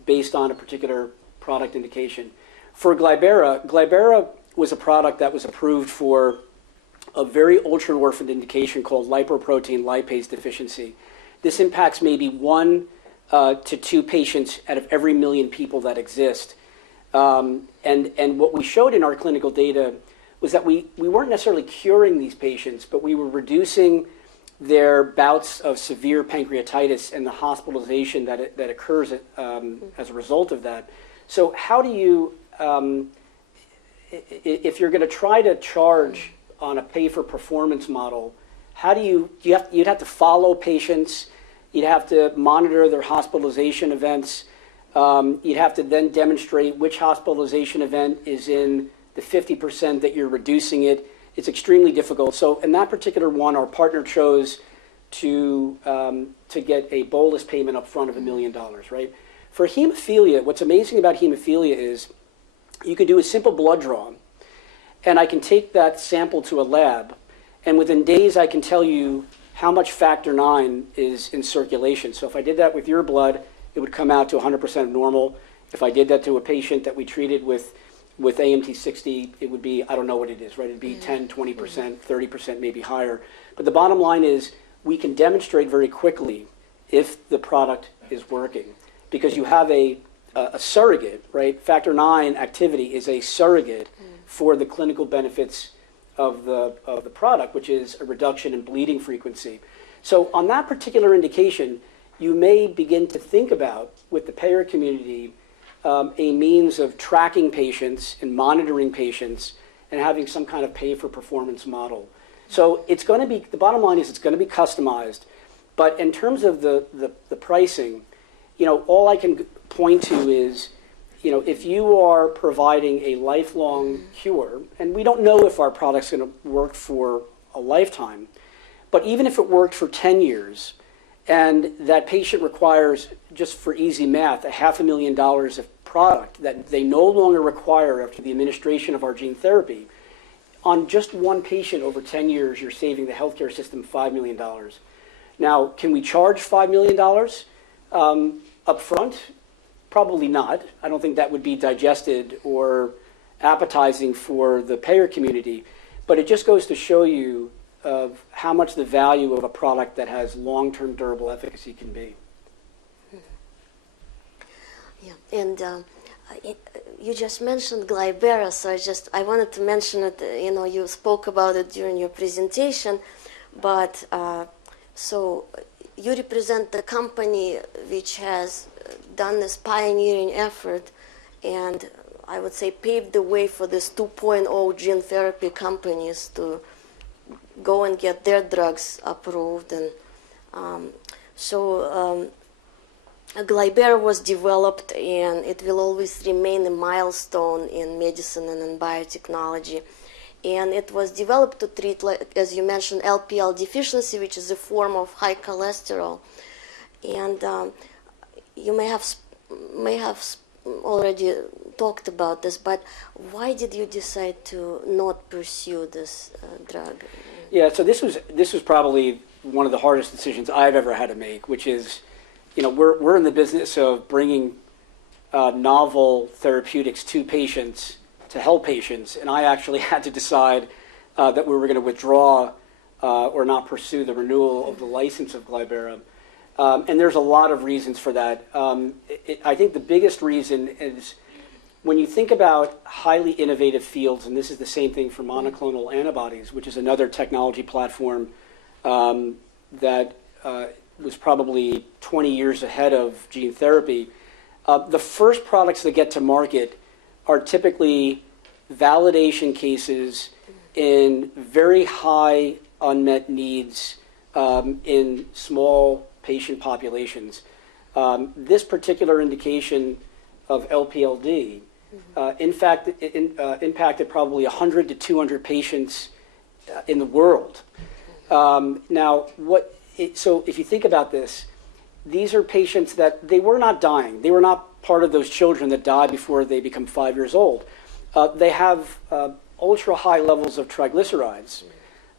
based on a particular product indication. For Glybera was a product that was approved for a very ultra-orphaned indication called lipoprotein lipase deficiency. This impacts maybe 1 to 2 patients out of every million people that exist. And what we showed in our clinical data was that we weren't necessarily curing these patients, but we were reducing their bouts of severe pancreatitis and the hospitalization that occurs as a result of that. So how do you, if you're going to try to charge on a pay-for-performance model, you'd have to follow patients, you'd have to monitor their hospitalization events, you'd have to then demonstrate which hospitalization event is in the 50% that you're reducing it. It's extremely difficult. So in that particular one, our partner chose to get a bolus payment up front of $1 million, right? For hemophilia, what's amazing about hemophilia is you can do a simple blood draw, and I can take that sample to a lab, and within days I can tell you how much factor IX is in circulation. So if I did that with your blood, it would come out to 100% normal. If I did that to a patient that we treated with AMT-60, it would be, I don't know what it is, right? It'd be 10, 20%, 30%, maybe higher. But the bottom line is we can demonstrate very quickly if the product is working, because you have a surrogate, right? Factor IX activity is a surrogate for the clinical benefits of the product, which is a reduction in bleeding frequency. So on that particular indication, you may begin to think about, with the payer community, a means of tracking patients and monitoring patients and having some kind of pay-for-performance model. So it's going to be, the bottom line is it's going to be customized. But in terms of the pricing, all I can point to is, if you are providing a lifelong cure, and we don't know if our product's going to work for a lifetime, but even if it worked for 10 years, and that patient requires, just for easy math, $500,000 of product that they no longer require after the administration of our gene therapy, on just one patient over 10 years, you're saving the healthcare system $5 million. Now, can we charge $5 million up front? Probably not. I don't think that would be digested or appetizing for the payer community. But it just goes to show you of how much the value of a product that has long-term durable efficacy can be. Yeah, and you just mentioned Glybera, so I wanted to mention it. You spoke about it during your presentation, but so you represent the company which has done this pioneering effort, and I would say paved the way for this 2.0 gene therapy companies to go and get their drugs approved, and Glybera was developed, and it will always remain a milestone in medicine and in biotechnology. And it was developed to treat, like, as you mentioned, LPL deficiency, which is a form of high cholesterol. And you may have already talked about this, but why did you decide to not pursue this drug? Yeah, so this was probably one of the hardest decisions I've ever had to make, which is, we're in the business of bringing novel therapeutics to patients to help patients, and I actually had to decide that we were going to withdraw or not pursue the renewal of the license of Glybera. And there's a lot of reasons for that. I think the biggest reason is when you think about highly innovative fields, and this is the same thing for monoclonal antibodies, which is another technology platform that was probably 20 years ahead of gene therapy, the first products that get to market are typically validation cases in very high unmet needs in small patient populations. This particular indication of LPLD, in fact, impacted probably 100 to 200 patients in the world. So if you think about this, these are patients that they were not dying. They were not part of those children that die before they become 5 years old. They have ultra high levels of triglycerides,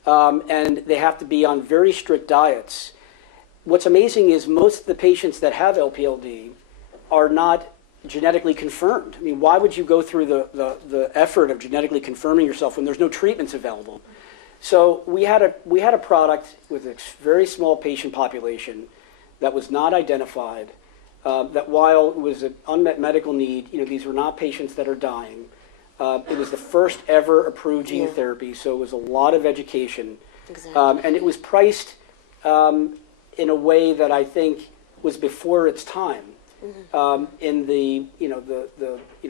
and they have to be on very strict diets. What's amazing is most of the patients that have LPLD are not genetically confirmed. I mean, why would you go through the effort of genetically confirming yourself when there's no treatments available? So we had a product with a very small patient population that was not identified, that while it was an unmet medical need, these were not patients that are dying. It was the first ever approved gene therapy, so it was a lot of education. Exactly. And it was priced in a way that I think was before its time. In the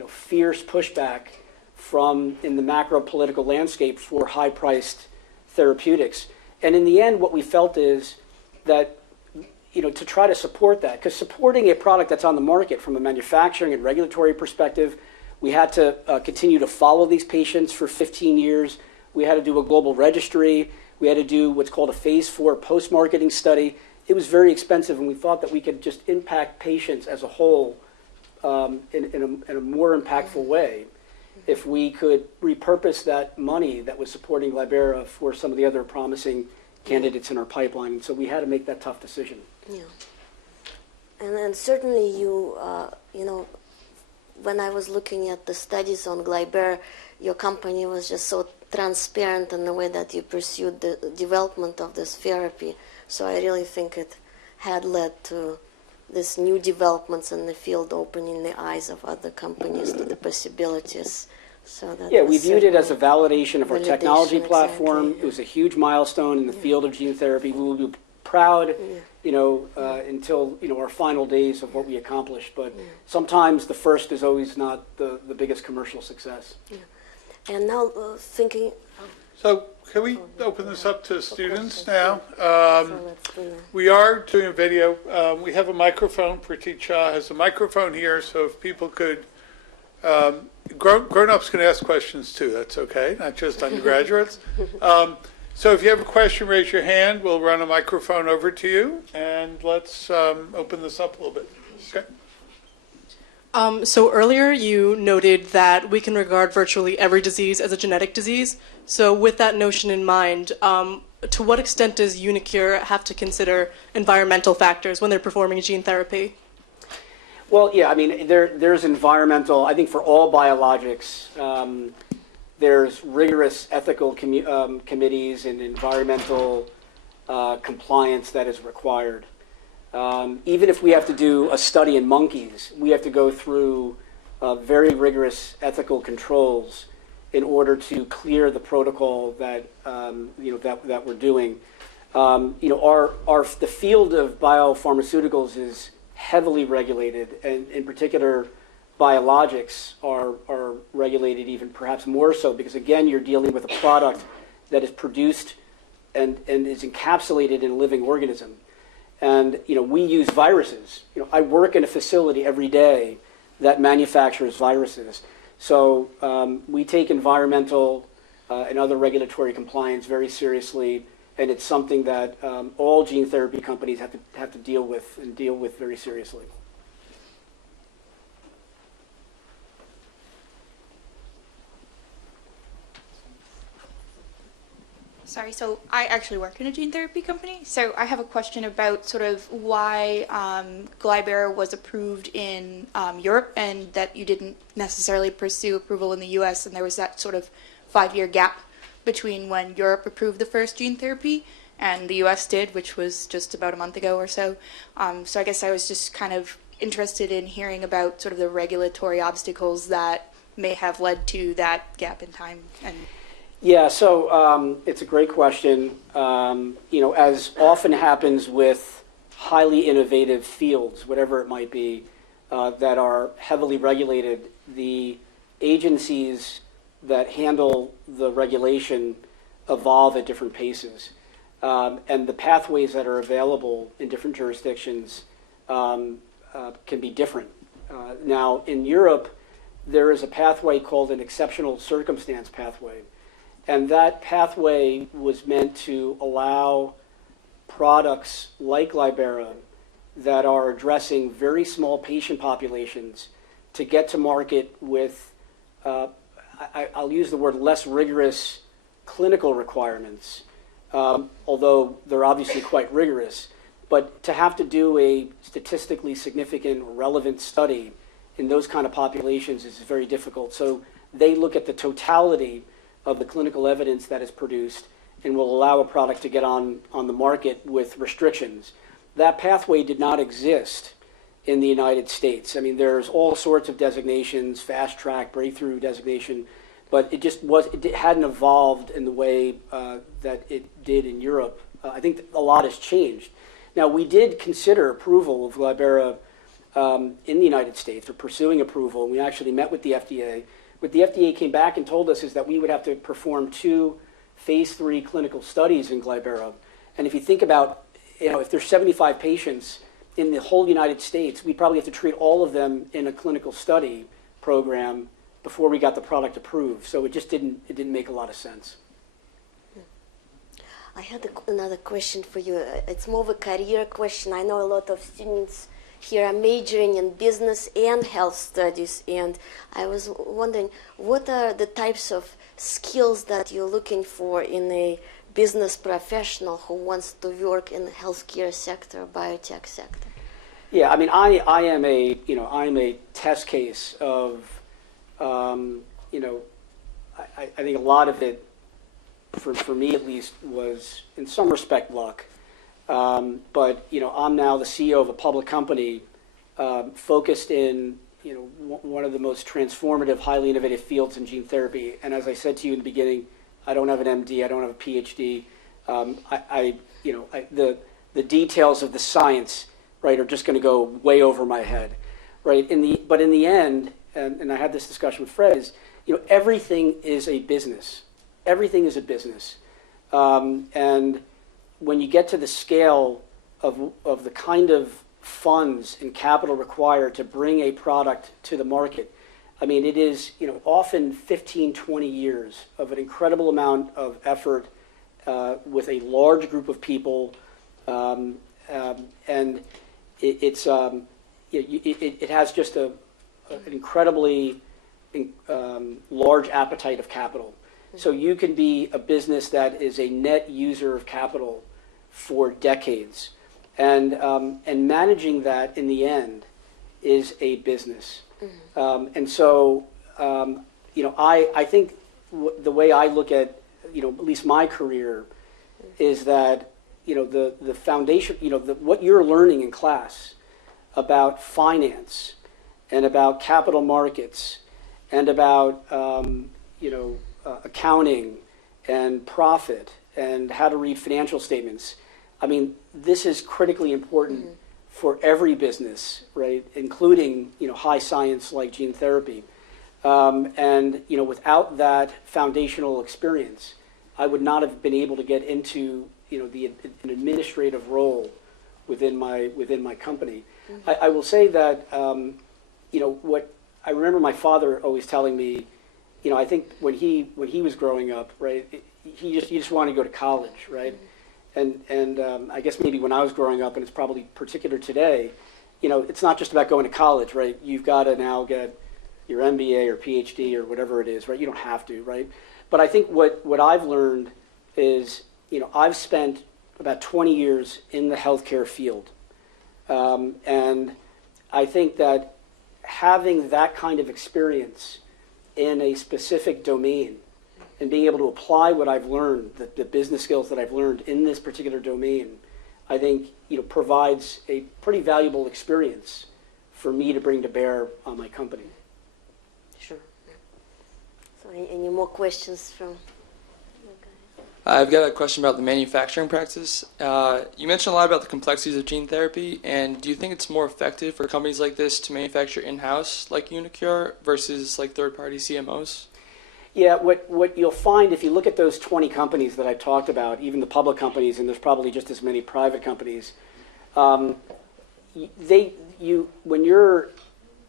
fierce pushback in the macro political landscape for high-priced therapeutics. And in the end, what we felt is that to try to support that, because supporting a product that's on the market from a manufacturing and regulatory perspective, we had to continue to follow these patients for 15 years. We had to do a global registry. We had to do what's called a phase 4 post-marketing study. It was very expensive, and we thought that we could just impact patients as a whole in a more impactful way if we could repurpose that money that was supporting Glybera for some of the other promising candidates in our pipeline. And so we had to make that tough decision. Yeah. And certainly when I was looking at the studies on Glybera, your company was just so transparent in the way that you pursued the development of this therapy. So I really think it had led to this new developments in the field, opening the eyes of other companies to the possibilities. So that we viewed it as a validation of our technology platform. Exactly. It was a huge milestone in the field of gene therapy. We will be proud, until our final days of what we accomplished. But sometimes the first is always not the biggest commercial success. Yeah. And now thinking. So can we open this up to students now? So let's do that. We are doing a video. We have a microphone. Pratik Shah has a microphone here, so if people could, grown-ups can ask questions too. That's okay, not just undergraduates. So if you have a question, raise your hand. We'll run a microphone over to you, and let's open this up a little bit. Okay. So earlier you noted that we can regard virtually every disease as a genetic disease. So with that notion in mind, to what extent does uniQure have to consider environmental factors when they're performing gene therapy? Well, yeah, I mean, there's environmental, I think for all biologics, there's rigorous ethical committees and environmental compliance that is required. Even if we have to do a study in monkeys, we have to go through very rigorous ethical controls in order to clear the protocol that that we're doing. The field of biopharmaceuticals is heavily regulated, and in particular, biologics are regulated even perhaps more so because, again, you're dealing with a product that is produced and is encapsulated in a living organism. And we use viruses. I work in a facility every day that manufactures viruses. So we take environmental and other regulatory compliance very seriously, and it's something that all gene therapy companies have to deal with very seriously. Sorry, so I actually work in a gene therapy company, so I have a question about sort of why Glybera was approved in Europe and that you didn't necessarily pursue approval in the US, and there was that sort of 5-year gap between when Europe approved the first gene therapy and the US did, which was just about a month ago or so. So I guess I was just kind of interested in hearing about sort of the regulatory obstacles that may have led to that gap in time. Yeah, so it's a great question. As often happens with highly innovative fields, whatever it might be, that are heavily regulated, the agencies that handle the regulation evolve at different paces. And the pathways that are available in different jurisdictions can be different. Now, in Europe, there is a pathway called an exceptional circumstance pathway. And that pathway was meant to allow products like Glybera that are addressing very small patient populations to get to market with, I'll use the word less rigorous clinical requirements, although they're obviously quite rigorous. But to have to do a statistically significant or relevant study in those kind of populations is very difficult. So they look at the totality of the clinical evidence that is produced and will allow a product to get on the market with restrictions. That pathway did not exist in the United States. I mean, there's all sorts of designations, fast track, breakthrough designation, but it hadn't evolved in the way that it did in Europe. I think a lot has changed. Now, we did consider approval of Glybera in the United States, or pursuing approval, and we actually met with the FDA. What the FDA came back and told us is that we would have to perform 2 phase 3 clinical studies in Glybera. And if you think about, if there's 75 patients in the whole United States, we'd probably have to treat all of them in a clinical study program before we got the product approved. So it just didn't make a lot of sense. I had another question for you. It's more of a career question. I know a lot of students here are majoring in business and health studies, and I was wondering, what are the types of skills that you're looking for in a business professional who wants to work in the healthcare sector, biotech sector? Yeah, I mean, I am a test case of, I think a lot of it, for me at least, was in some respect luck. But I'm now the CEO of a public company focused in one of the most transformative, highly innovative fields in gene therapy. And as I said to you in the beginning, I don't have an MD, I don't have a PhD. The details of the science, right, are just going to go way over my head, right? But in the end, and I had this discussion with Fred, is everything is a business. Everything is a business, and when you get to the scale of the kind of funds and capital required to bring a product to the market, I mean, it is often 15, 20 years of an incredible amount of effort with a large group of people, and it has just an incredibly large appetite of capital. So you can be a business that is a net user of capital for decades, and managing that in the end is a business. And so, I think the way I look at, at least my career is that, the foundation, what you're learning in class about finance and about capital markets and about, accounting and profit and how to read financial statements. I mean, this is critically important for every business, right? Including, high science like gene therapy. Without that foundational experience, I would not have been able to get into, an administrative role within my company. I will say that, what I remember my father always telling me, I think when he was growing up, right, he just wanted to go to college, right? And I guess maybe when I was growing up, and it's probably particular today, it's not just about going to college, right? You've got to now get your MBA or PhD or whatever it is, right? You don't have to, right? But I think what I've learned is, I've spent about 20 years in the healthcare field. And I think that having that kind of experience in a specific domain and being able to apply what I've learned, the business skills that I've learned in this particular domain, I think, provides a pretty valuable experience for me to bring to bear on my company. Sure. So any more questions from? I've got a question about the manufacturing practice. You mentioned a lot about the complexities of gene therapy, and do you think it's more effective for companies like this to manufacture in-house, like uniQure, versus like third-party CMOs? Yeah, what you'll find if you look at those 20 companies that I talked about, even the public companies, and there's probably just as many private companies, when you're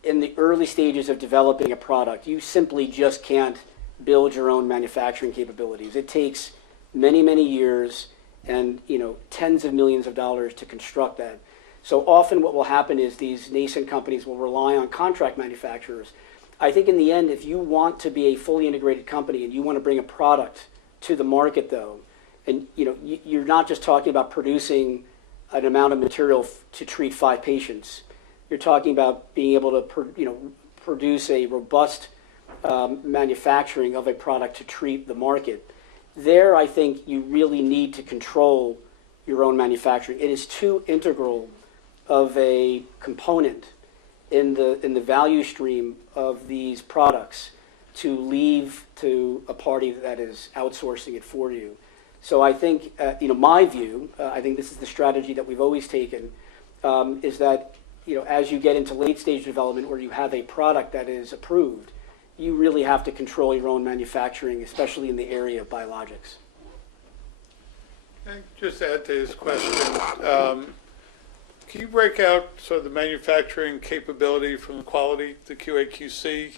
in the early stages of developing a product, you simply just can't build your own manufacturing capabilities. It takes many, many years and tens of millions of dollars to construct that. So often what will happen is these nascent companies will rely on contract manufacturers. I think in the end, if you want to be a fully integrated company and you want to bring a product to the market, though, and you're not just talking about producing an amount of material to treat 5 patients. You're talking about being able to produce a robust manufacturing of a product to treat the market. There, I think you really need to control your own manufacturing. It is too integral of a component in the value stream of these products to leave to a party that is outsourcing it for you. So I think, my view, I think this is the strategy that we've always taken, is that, as you get into late stage development where you have a product that is approved, you really have to control your own manufacturing, especially in the area of biologics. Just to add to his question, can you break out sort of the manufacturing capability from the quality, the QA/QC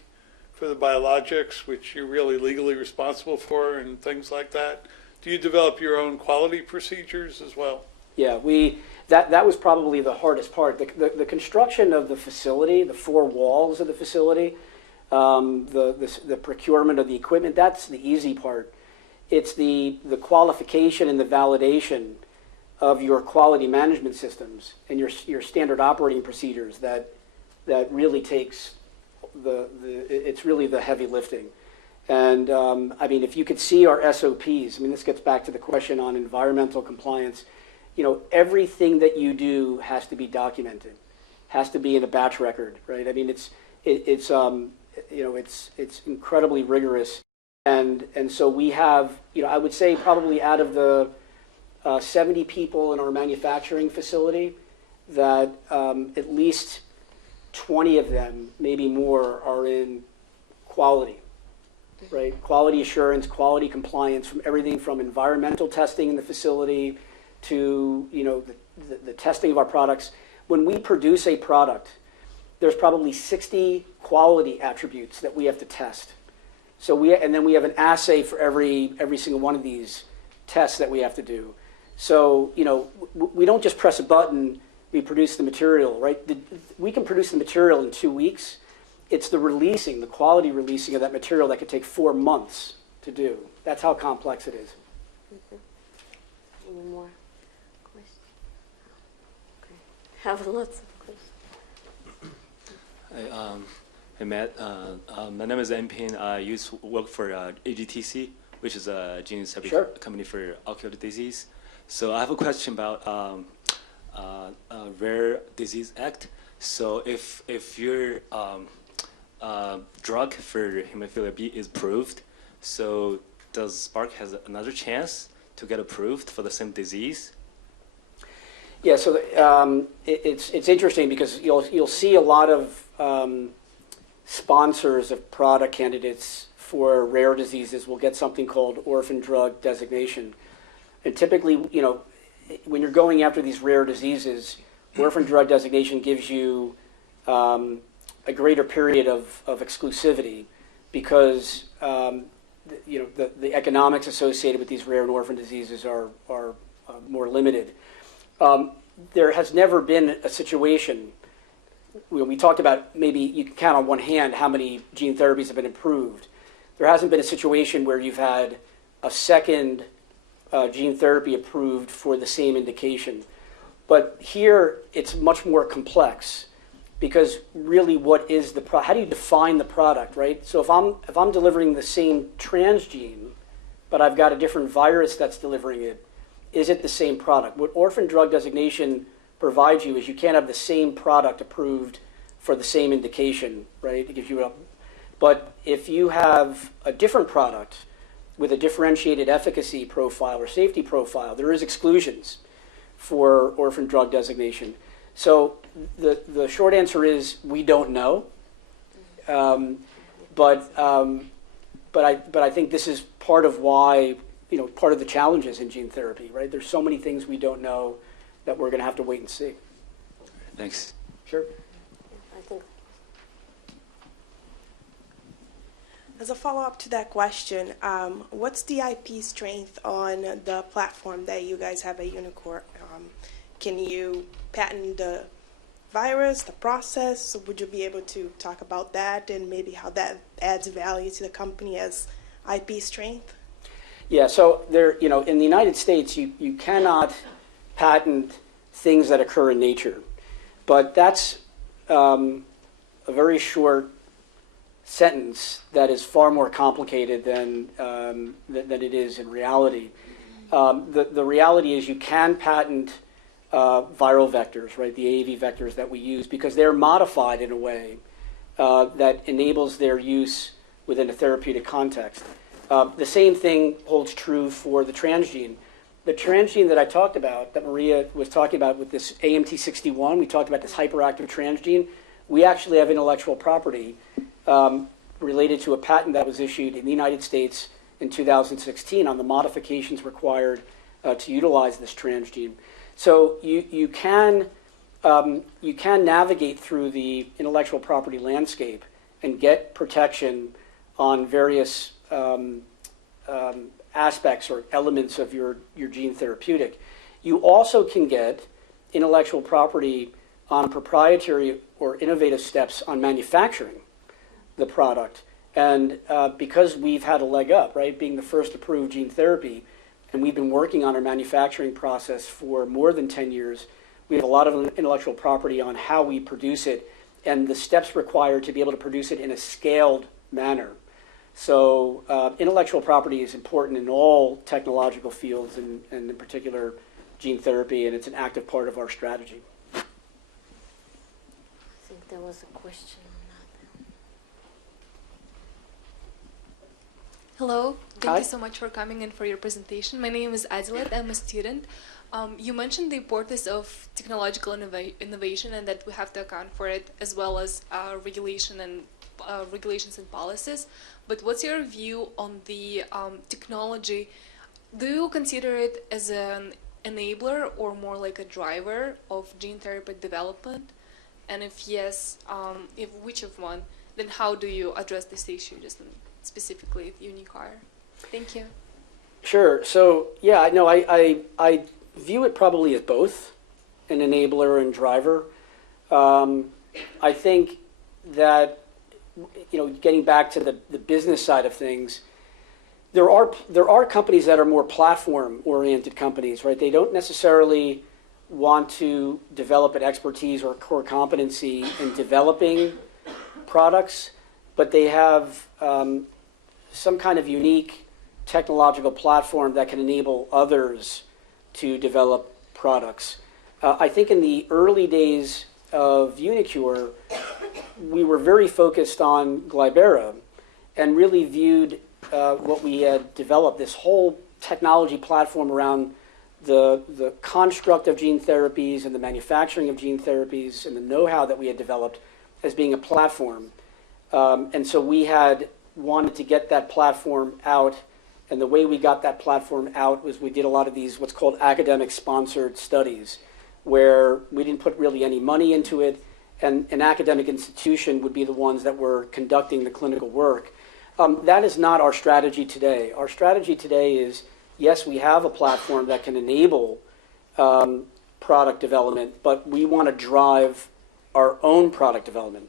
for the biologics, which you're really legally responsible for and things like that? Do you develop your own quality procedures as well? Yeah, that was probably the hardest part. The construction of the facility, the 4 walls of the facility, the procurement of the equipment, that's the easy part. It's the qualification and the validation of your quality management systems and your standard operating procedures that really takes it's really the heavy lifting. And if you could see our SOPs, this gets back to the question on environmental compliance. Everything that you do has to be documented, has to be in a batch record, right? It's incredibly rigorous, and so we have, I would say probably out of the 70 people in our manufacturing facility, that at least 20 of them, maybe more, are in quality, right? Quality assurance, quality compliance, from everything from environmental testing in the facility to the testing of our products. When we produce a product, there's probably 60 quality attributes that we have to test. And then we have an assay for every single one of these tests that we have to do. So, we don't just press a button, we produce the material, right? We can produce the material in 2 weeks. It's the quality releasing of that material that could take 4 months to do. That's how complex it is. Any more questions? Okay. Have lots of questions. Hey Matt, my name is Mpin. I used to work for AGTC, which is a gene therapy company for ocular disease. So I have a question about Rare Disease Act. So if your drug for hemophilia B is approved, so does Spark has another chance to get approved for the same disease? Yeah, so it's interesting because you'll see a lot of sponsors of product candidates for rare diseases will get something called orphan drug designation. And typically, when you're going after these rare diseases, orphan drug designation gives you a greater period of exclusivity because the economics associated with these rare and orphan diseases are more limited. There has never been a situation. We talked about maybe you can count on one hand how many gene therapies have been approved. There hasn't been a situation where you've had a second gene therapy approved for the same indication. But here it's much more complex because really what is how do you define the product, right? So if I'm delivering the same transgene, but I've got a different virus that's delivering it, is it the same product? What orphan drug designation provides you is you can't have the same product approved for the same indication, right? It gives you but if you have a different product with a differentiated efficacy profile or safety profile, there is exclusions for orphan drug designation. So the short answer is we don't know, but I think this is part of why part of the challenges in gene therapy, right? There's so many things we don't know that we're going to have to wait and see. Thanks. Sure. I think As a follow-up to that question, what's the IP strength on the platform that you guys have at uniQure? Can you patent the virus, the process? Would you be able to talk about that and maybe how that adds value to the company as IP strength? Yeah, so there, in the United States, you cannot patent things that occur in nature, but that's a very short sentence that is far more complicated than it is in reality. The reality is you can patent viral vectors, right? The AAV vectors that we use because they're modified in a way that enables their use within a therapeutic context. The same thing holds true for the transgene. The transgene that I talked about, that Maria was talking about with this AMT61, we talked about this hyperactive transgene. We actually have intellectual property related to a patent that was issued in the United States in 2016 on the modifications required to utilize this transgene. So you can navigate through the intellectual property landscape and get protection on various aspects or elements of your gene therapeutic. You also can get intellectual property on proprietary or innovative steps on manufacturing the product. And because we've had a leg up, right, being the first approved gene therapy, and we've been working on our manufacturing process for more than 10 years, we have a lot of intellectual property on how we produce it and the steps required to be able to produce it in a scaled manner. So intellectual property is important in all technological fields and in particular gene therapy, and it's an active part of our strategy. I think there was a question on Hello, thank Hi. you so much for coming in for your presentation. My name is Adilet, I'm a student. You mentioned the importance of technological innovation and that we have to account for it as well as regulations and policies. But what's your view on the technology? Do you consider it as an enabler or more like a driver of gene therapy development? And if yes, if which of one, then how do you address this issue, just specifically with uniQure? Thank you. Sure. So yeah, no, I view it probably as both an enabler and driver. I think that getting back to the business side of things, there are companies that are more platform-oriented companies, right? They don't necessarily want to develop an expertise or core competency in developing products, but they have some kind of unique technological platform that can enable others to develop products. I think in the early days of uniQure, we were very focused on Glybera and really viewed what we had developed, this whole technology platform around the construct of gene therapies and the manufacturing of gene therapies and the know-how that we had developed as being a platform. And so we had wanted to get that platform out, and the way we got that platform out was we did a lot of these what's called academic-sponsored studies, where we didn't put really any money into it, and an academic institution would be the ones that were conducting the clinical work. That is not our strategy today. Our strategy today is, yes, we have a platform that can enable product development, but we want to drive our own product development.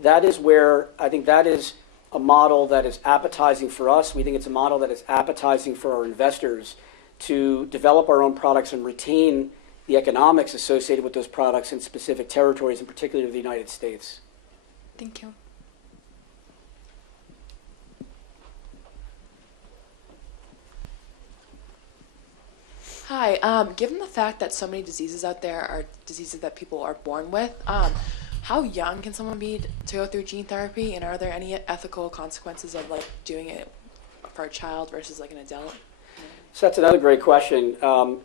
That is where I think that is a model that is appetizing for us. We think it's a model that is appetizing for our investors to develop our own products and retain the economics associated with those products in specific territories, in particular the United States. Thank you. Hi. Given the fact that so many diseases out there are diseases that people are born with, how young can someone be to go through gene therapy, and are there any ethical consequences of like doing it for a child versus like an adult? So that's another great question.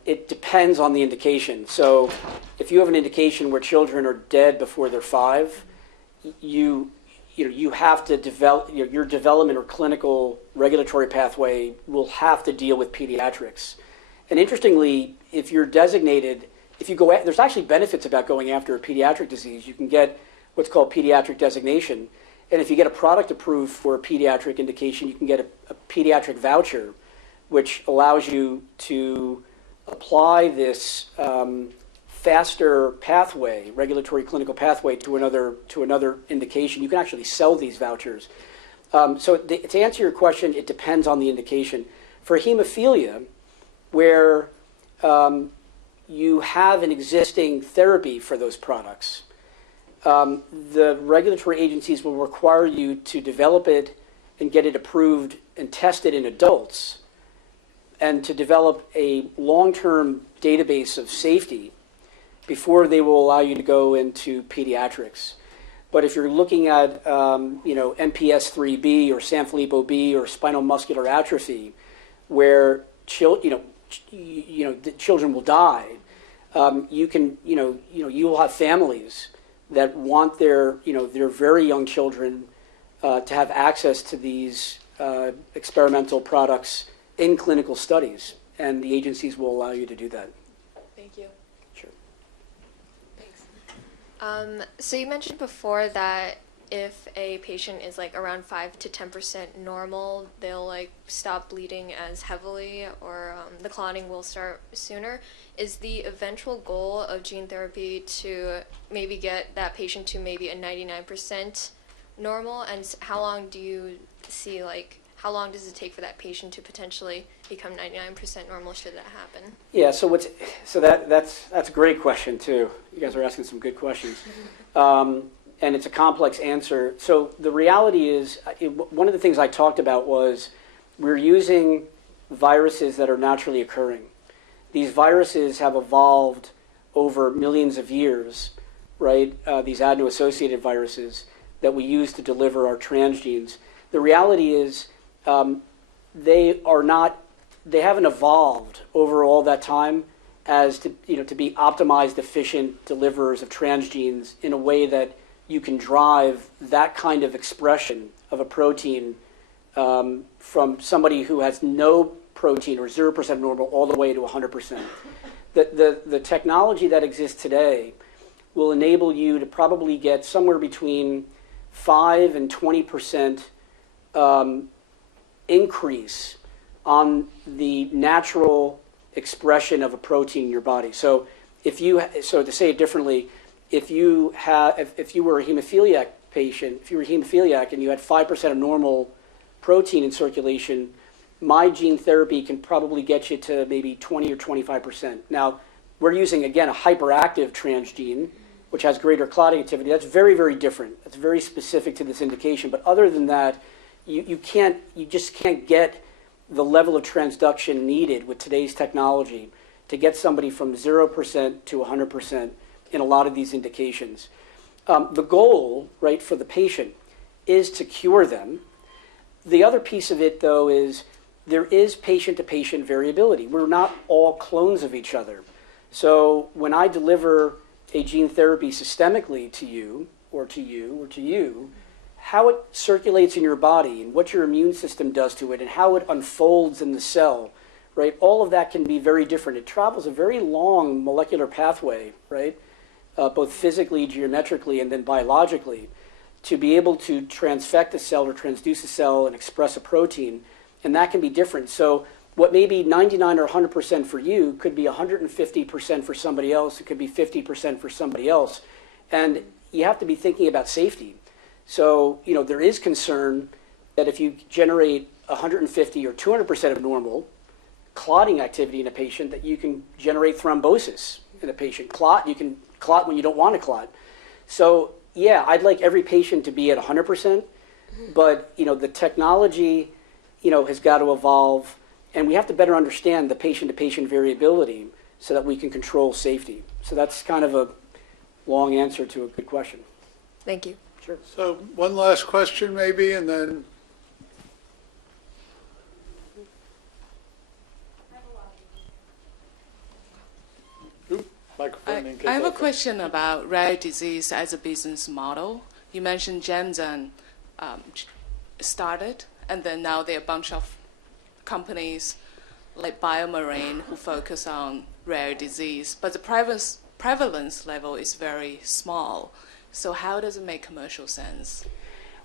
It depends on the indication. So if you have an indication where children are dead before they're 5, you have to develop your development or clinical regulatory pathway will have to deal with pediatrics. And interestingly, if you're designated, if you go, there's actually benefits about going after a pediatric disease. You can get what's called pediatric designation. And if you get a product approved for a pediatric indication, you can get a pediatric voucher, which allows you to apply this faster pathway, regulatory clinical pathway to another indication. You can actually sell these vouchers. So to answer your question, it depends on the indication. For hemophilia, where you have an existing therapy for those products, the regulatory agencies will require you to develop it and get it approved and tested in adults, and to develop a long-term database of safety before they will allow you to go into pediatrics. But if you're looking at MPS IIIB or Sanfilippo B or spinal muscular atrophy, where the children will die, you will have families that want their very young children to have access to these experimental products in clinical studies, and the agencies will allow you to do that. Thank you. Sure. Thanks. So you mentioned before that if a patient is like around 5 to 10% normal, they'll like stop bleeding as heavily, or the clotting will start sooner. Is the eventual goal of gene therapy to maybe get that patient to maybe a 99% normal? And how long do you see, like, how long does it take for that patient to potentially become 99% normal should that happen? Yeah, that's a great question too. You guys are asking some good questions. And it's a complex answer. So the reality is, one of the things I talked about was we're using viruses that are naturally occurring. These viruses have evolved over millions of years, right? These adeno-associated viruses that we use to deliver our transgenes. The reality is they haven't evolved over all that time as to be optimized, efficient deliverers of transgenes in a way that you can drive that kind of expression of a protein from somebody who has no protein or 0% normal all the way to 100%. The technology that exists today will enable you to probably get somewhere between 5 and 20% increase on the natural expression of a protein in your body. So to say it differently, if you were a hemophiliac patient, if you were hemophiliac and you had 5% of normal protein in circulation, my gene therapy can probably get you to maybe 20 or 25%. Now, we're using, again, a hyperactive transgene, which has greater clotting activity. That's very, very different. That's very specific to this indication. But other than that, you just can't get the level of transduction needed with today's technology to get somebody from 0% to 100% in a lot of these indications. The goal, right, for the patient is to cure them. The other piece of it, though, is there is patient-to-patient variability. We're not all clones of each other. So when I deliver a gene therapy systemically to you, or to you, or to you, how it circulates in your body and what your immune system does to it and how it unfolds in the cell, right? All of that can be very different. It travels a very long molecular pathway, right? Both physically, geometrically, and then biologically, to be able to transfect a cell or transduce a cell and express a protein, and that can be different. So what may be 99 or 100% for you could be 150% for somebody else. It could be 50% for somebody else. And you have to be thinking about safety. So, there is concern that if you generate 150 or 200% of normal clotting activity in a patient, that you can generate thrombosis in a patient. You can clot when you don't want to clot. So, yeah, I'd like every patient to be at 100%, but, the technology, has got to evolve, and we have to better understand the patient-to-patient variability so that we can control safety. So that's kind of a long answer to a good question. Thank you. Sure. So one last question maybe, and then. I have a question about rare disease as a business model. You mentioned Genzyme started, and then now there are a bunch of companies like BioMarine who focus on rare disease, but the prevalence level is very small. So how does it make commercial sense?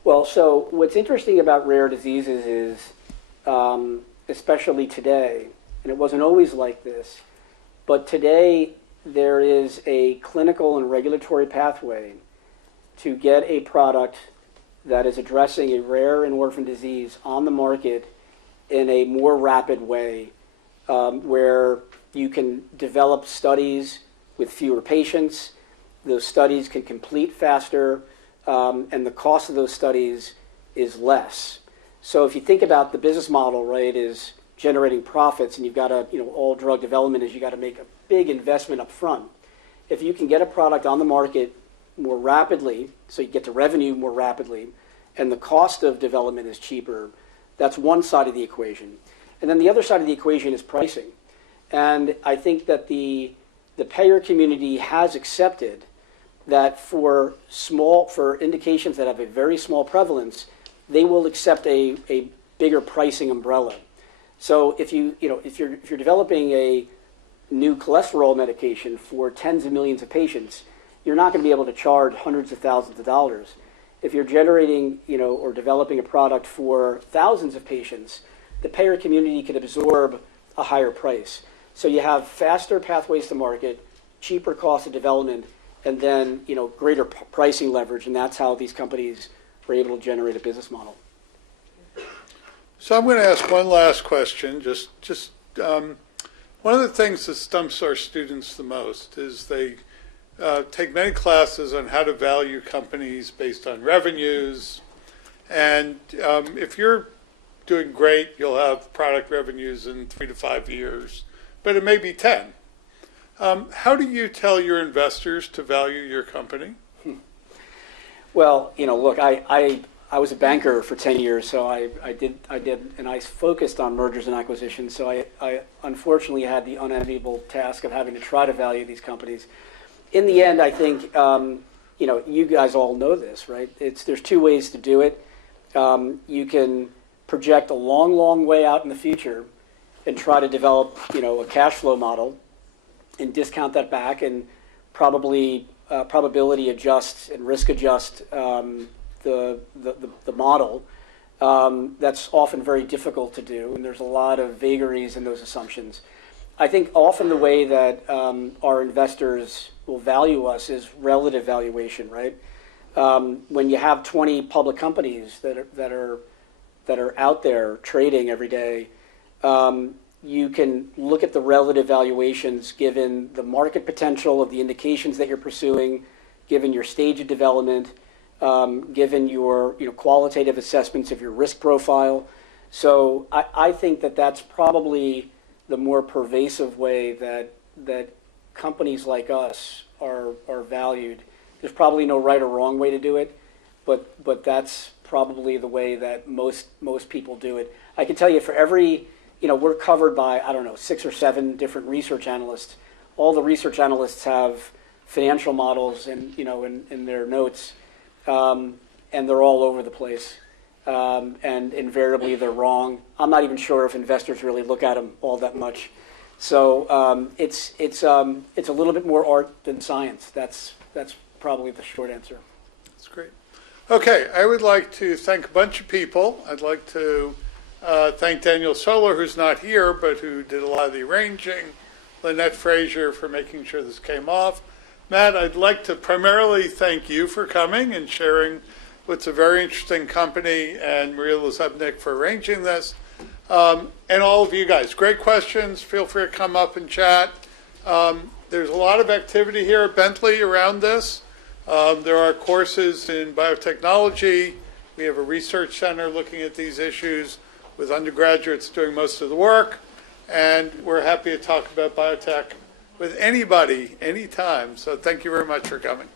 Well, so what's interesting about rare diseases is, especially today, and it wasn't always like this, but today there is a clinical and regulatory pathway to get a product that is addressing a rare and orphan disease on the market in a more rapid way, where you can develop studies with fewer patients. Those studies can complete faster, and the cost of those studies is less. So if you think about the business model, right, is generating profits, and you've got to, all drug development is you got to make a big investment up front. If you can get a product on the market more rapidly, so you get to revenue more rapidly, and the cost of development is cheaper, that's one side of the equation. And then the other side of the equation is pricing. And I think that the payer community has accepted that for indications that have a very small prevalence, they will accept a bigger pricing umbrella. So if you're developing a new cholesterol medication for tens of millions of patients, you're not going to be able to charge hundreds of thousands of dollars. If you're generating, or developing a product for thousands of patients, the payer community can absorb a higher price. So you have faster pathways to market, cheaper cost of development, and then, greater pricing leverage, and that's how these companies were able to generate a business model. So I'm going to ask one last question. One of the things that stumps our students the most is they take many classes on how to value companies based on revenues. And if you're doing great, you'll have product revenues in 3 to 5 years, but it may be 10. How do you tell your investors to value your company? Well, look, I was a banker for 10 years, so I did, and I focused on mergers and acquisitions. So I unfortunately had the unenviable task of having to try to value these companies. In the end, I think, you guys all know this, right? There's two ways to do it. You can project a long, long way out in the future and try to develop, a cash flow model and discount that back and probability adjust and risk adjust the model. That's often very difficult to do, and there's a lot of vagaries in those assumptions. I think often the way that our investors will value us is relative valuation, right? When you have 20 public companies that are out there trading every day, you can look at the relative valuations given the market potential of the indications that you're pursuing, given your stage of development, given your qualitative assessments of your risk profile. So I think that that's probably the more pervasive way that companies like us are valued. There's probably no right or wrong way to do it, but that's probably the way that most people do it. I can tell you for every, we're covered by, I don't know, 6 or 7 different research analysts. All the research analysts have financial models in their notes, and they're all over the place. And invariably they're wrong. I'm not even sure if investors really look at them all that much. So it's a little bit more art than science. That's probably the short answer. That's great. Okay, I would like to thank a bunch of people. I'd like to thank Daniel Solar, who's not here, but who did a lot of the arranging, Lynette Frazier for making sure this came off. Matt, I'd like to primarily thank you for coming and sharing what's a very interesting company, and Maria Lizebnik for arranging this. And all of you guys, great questions. Feel free to come up and chat. There's a lot of activity here at Bentley around this. There are courses in biotechnology. We have a research center looking at these issues with undergraduates doing most of the work. And we're happy to talk about biotech with anybody, anytime. So thank you very much for coming.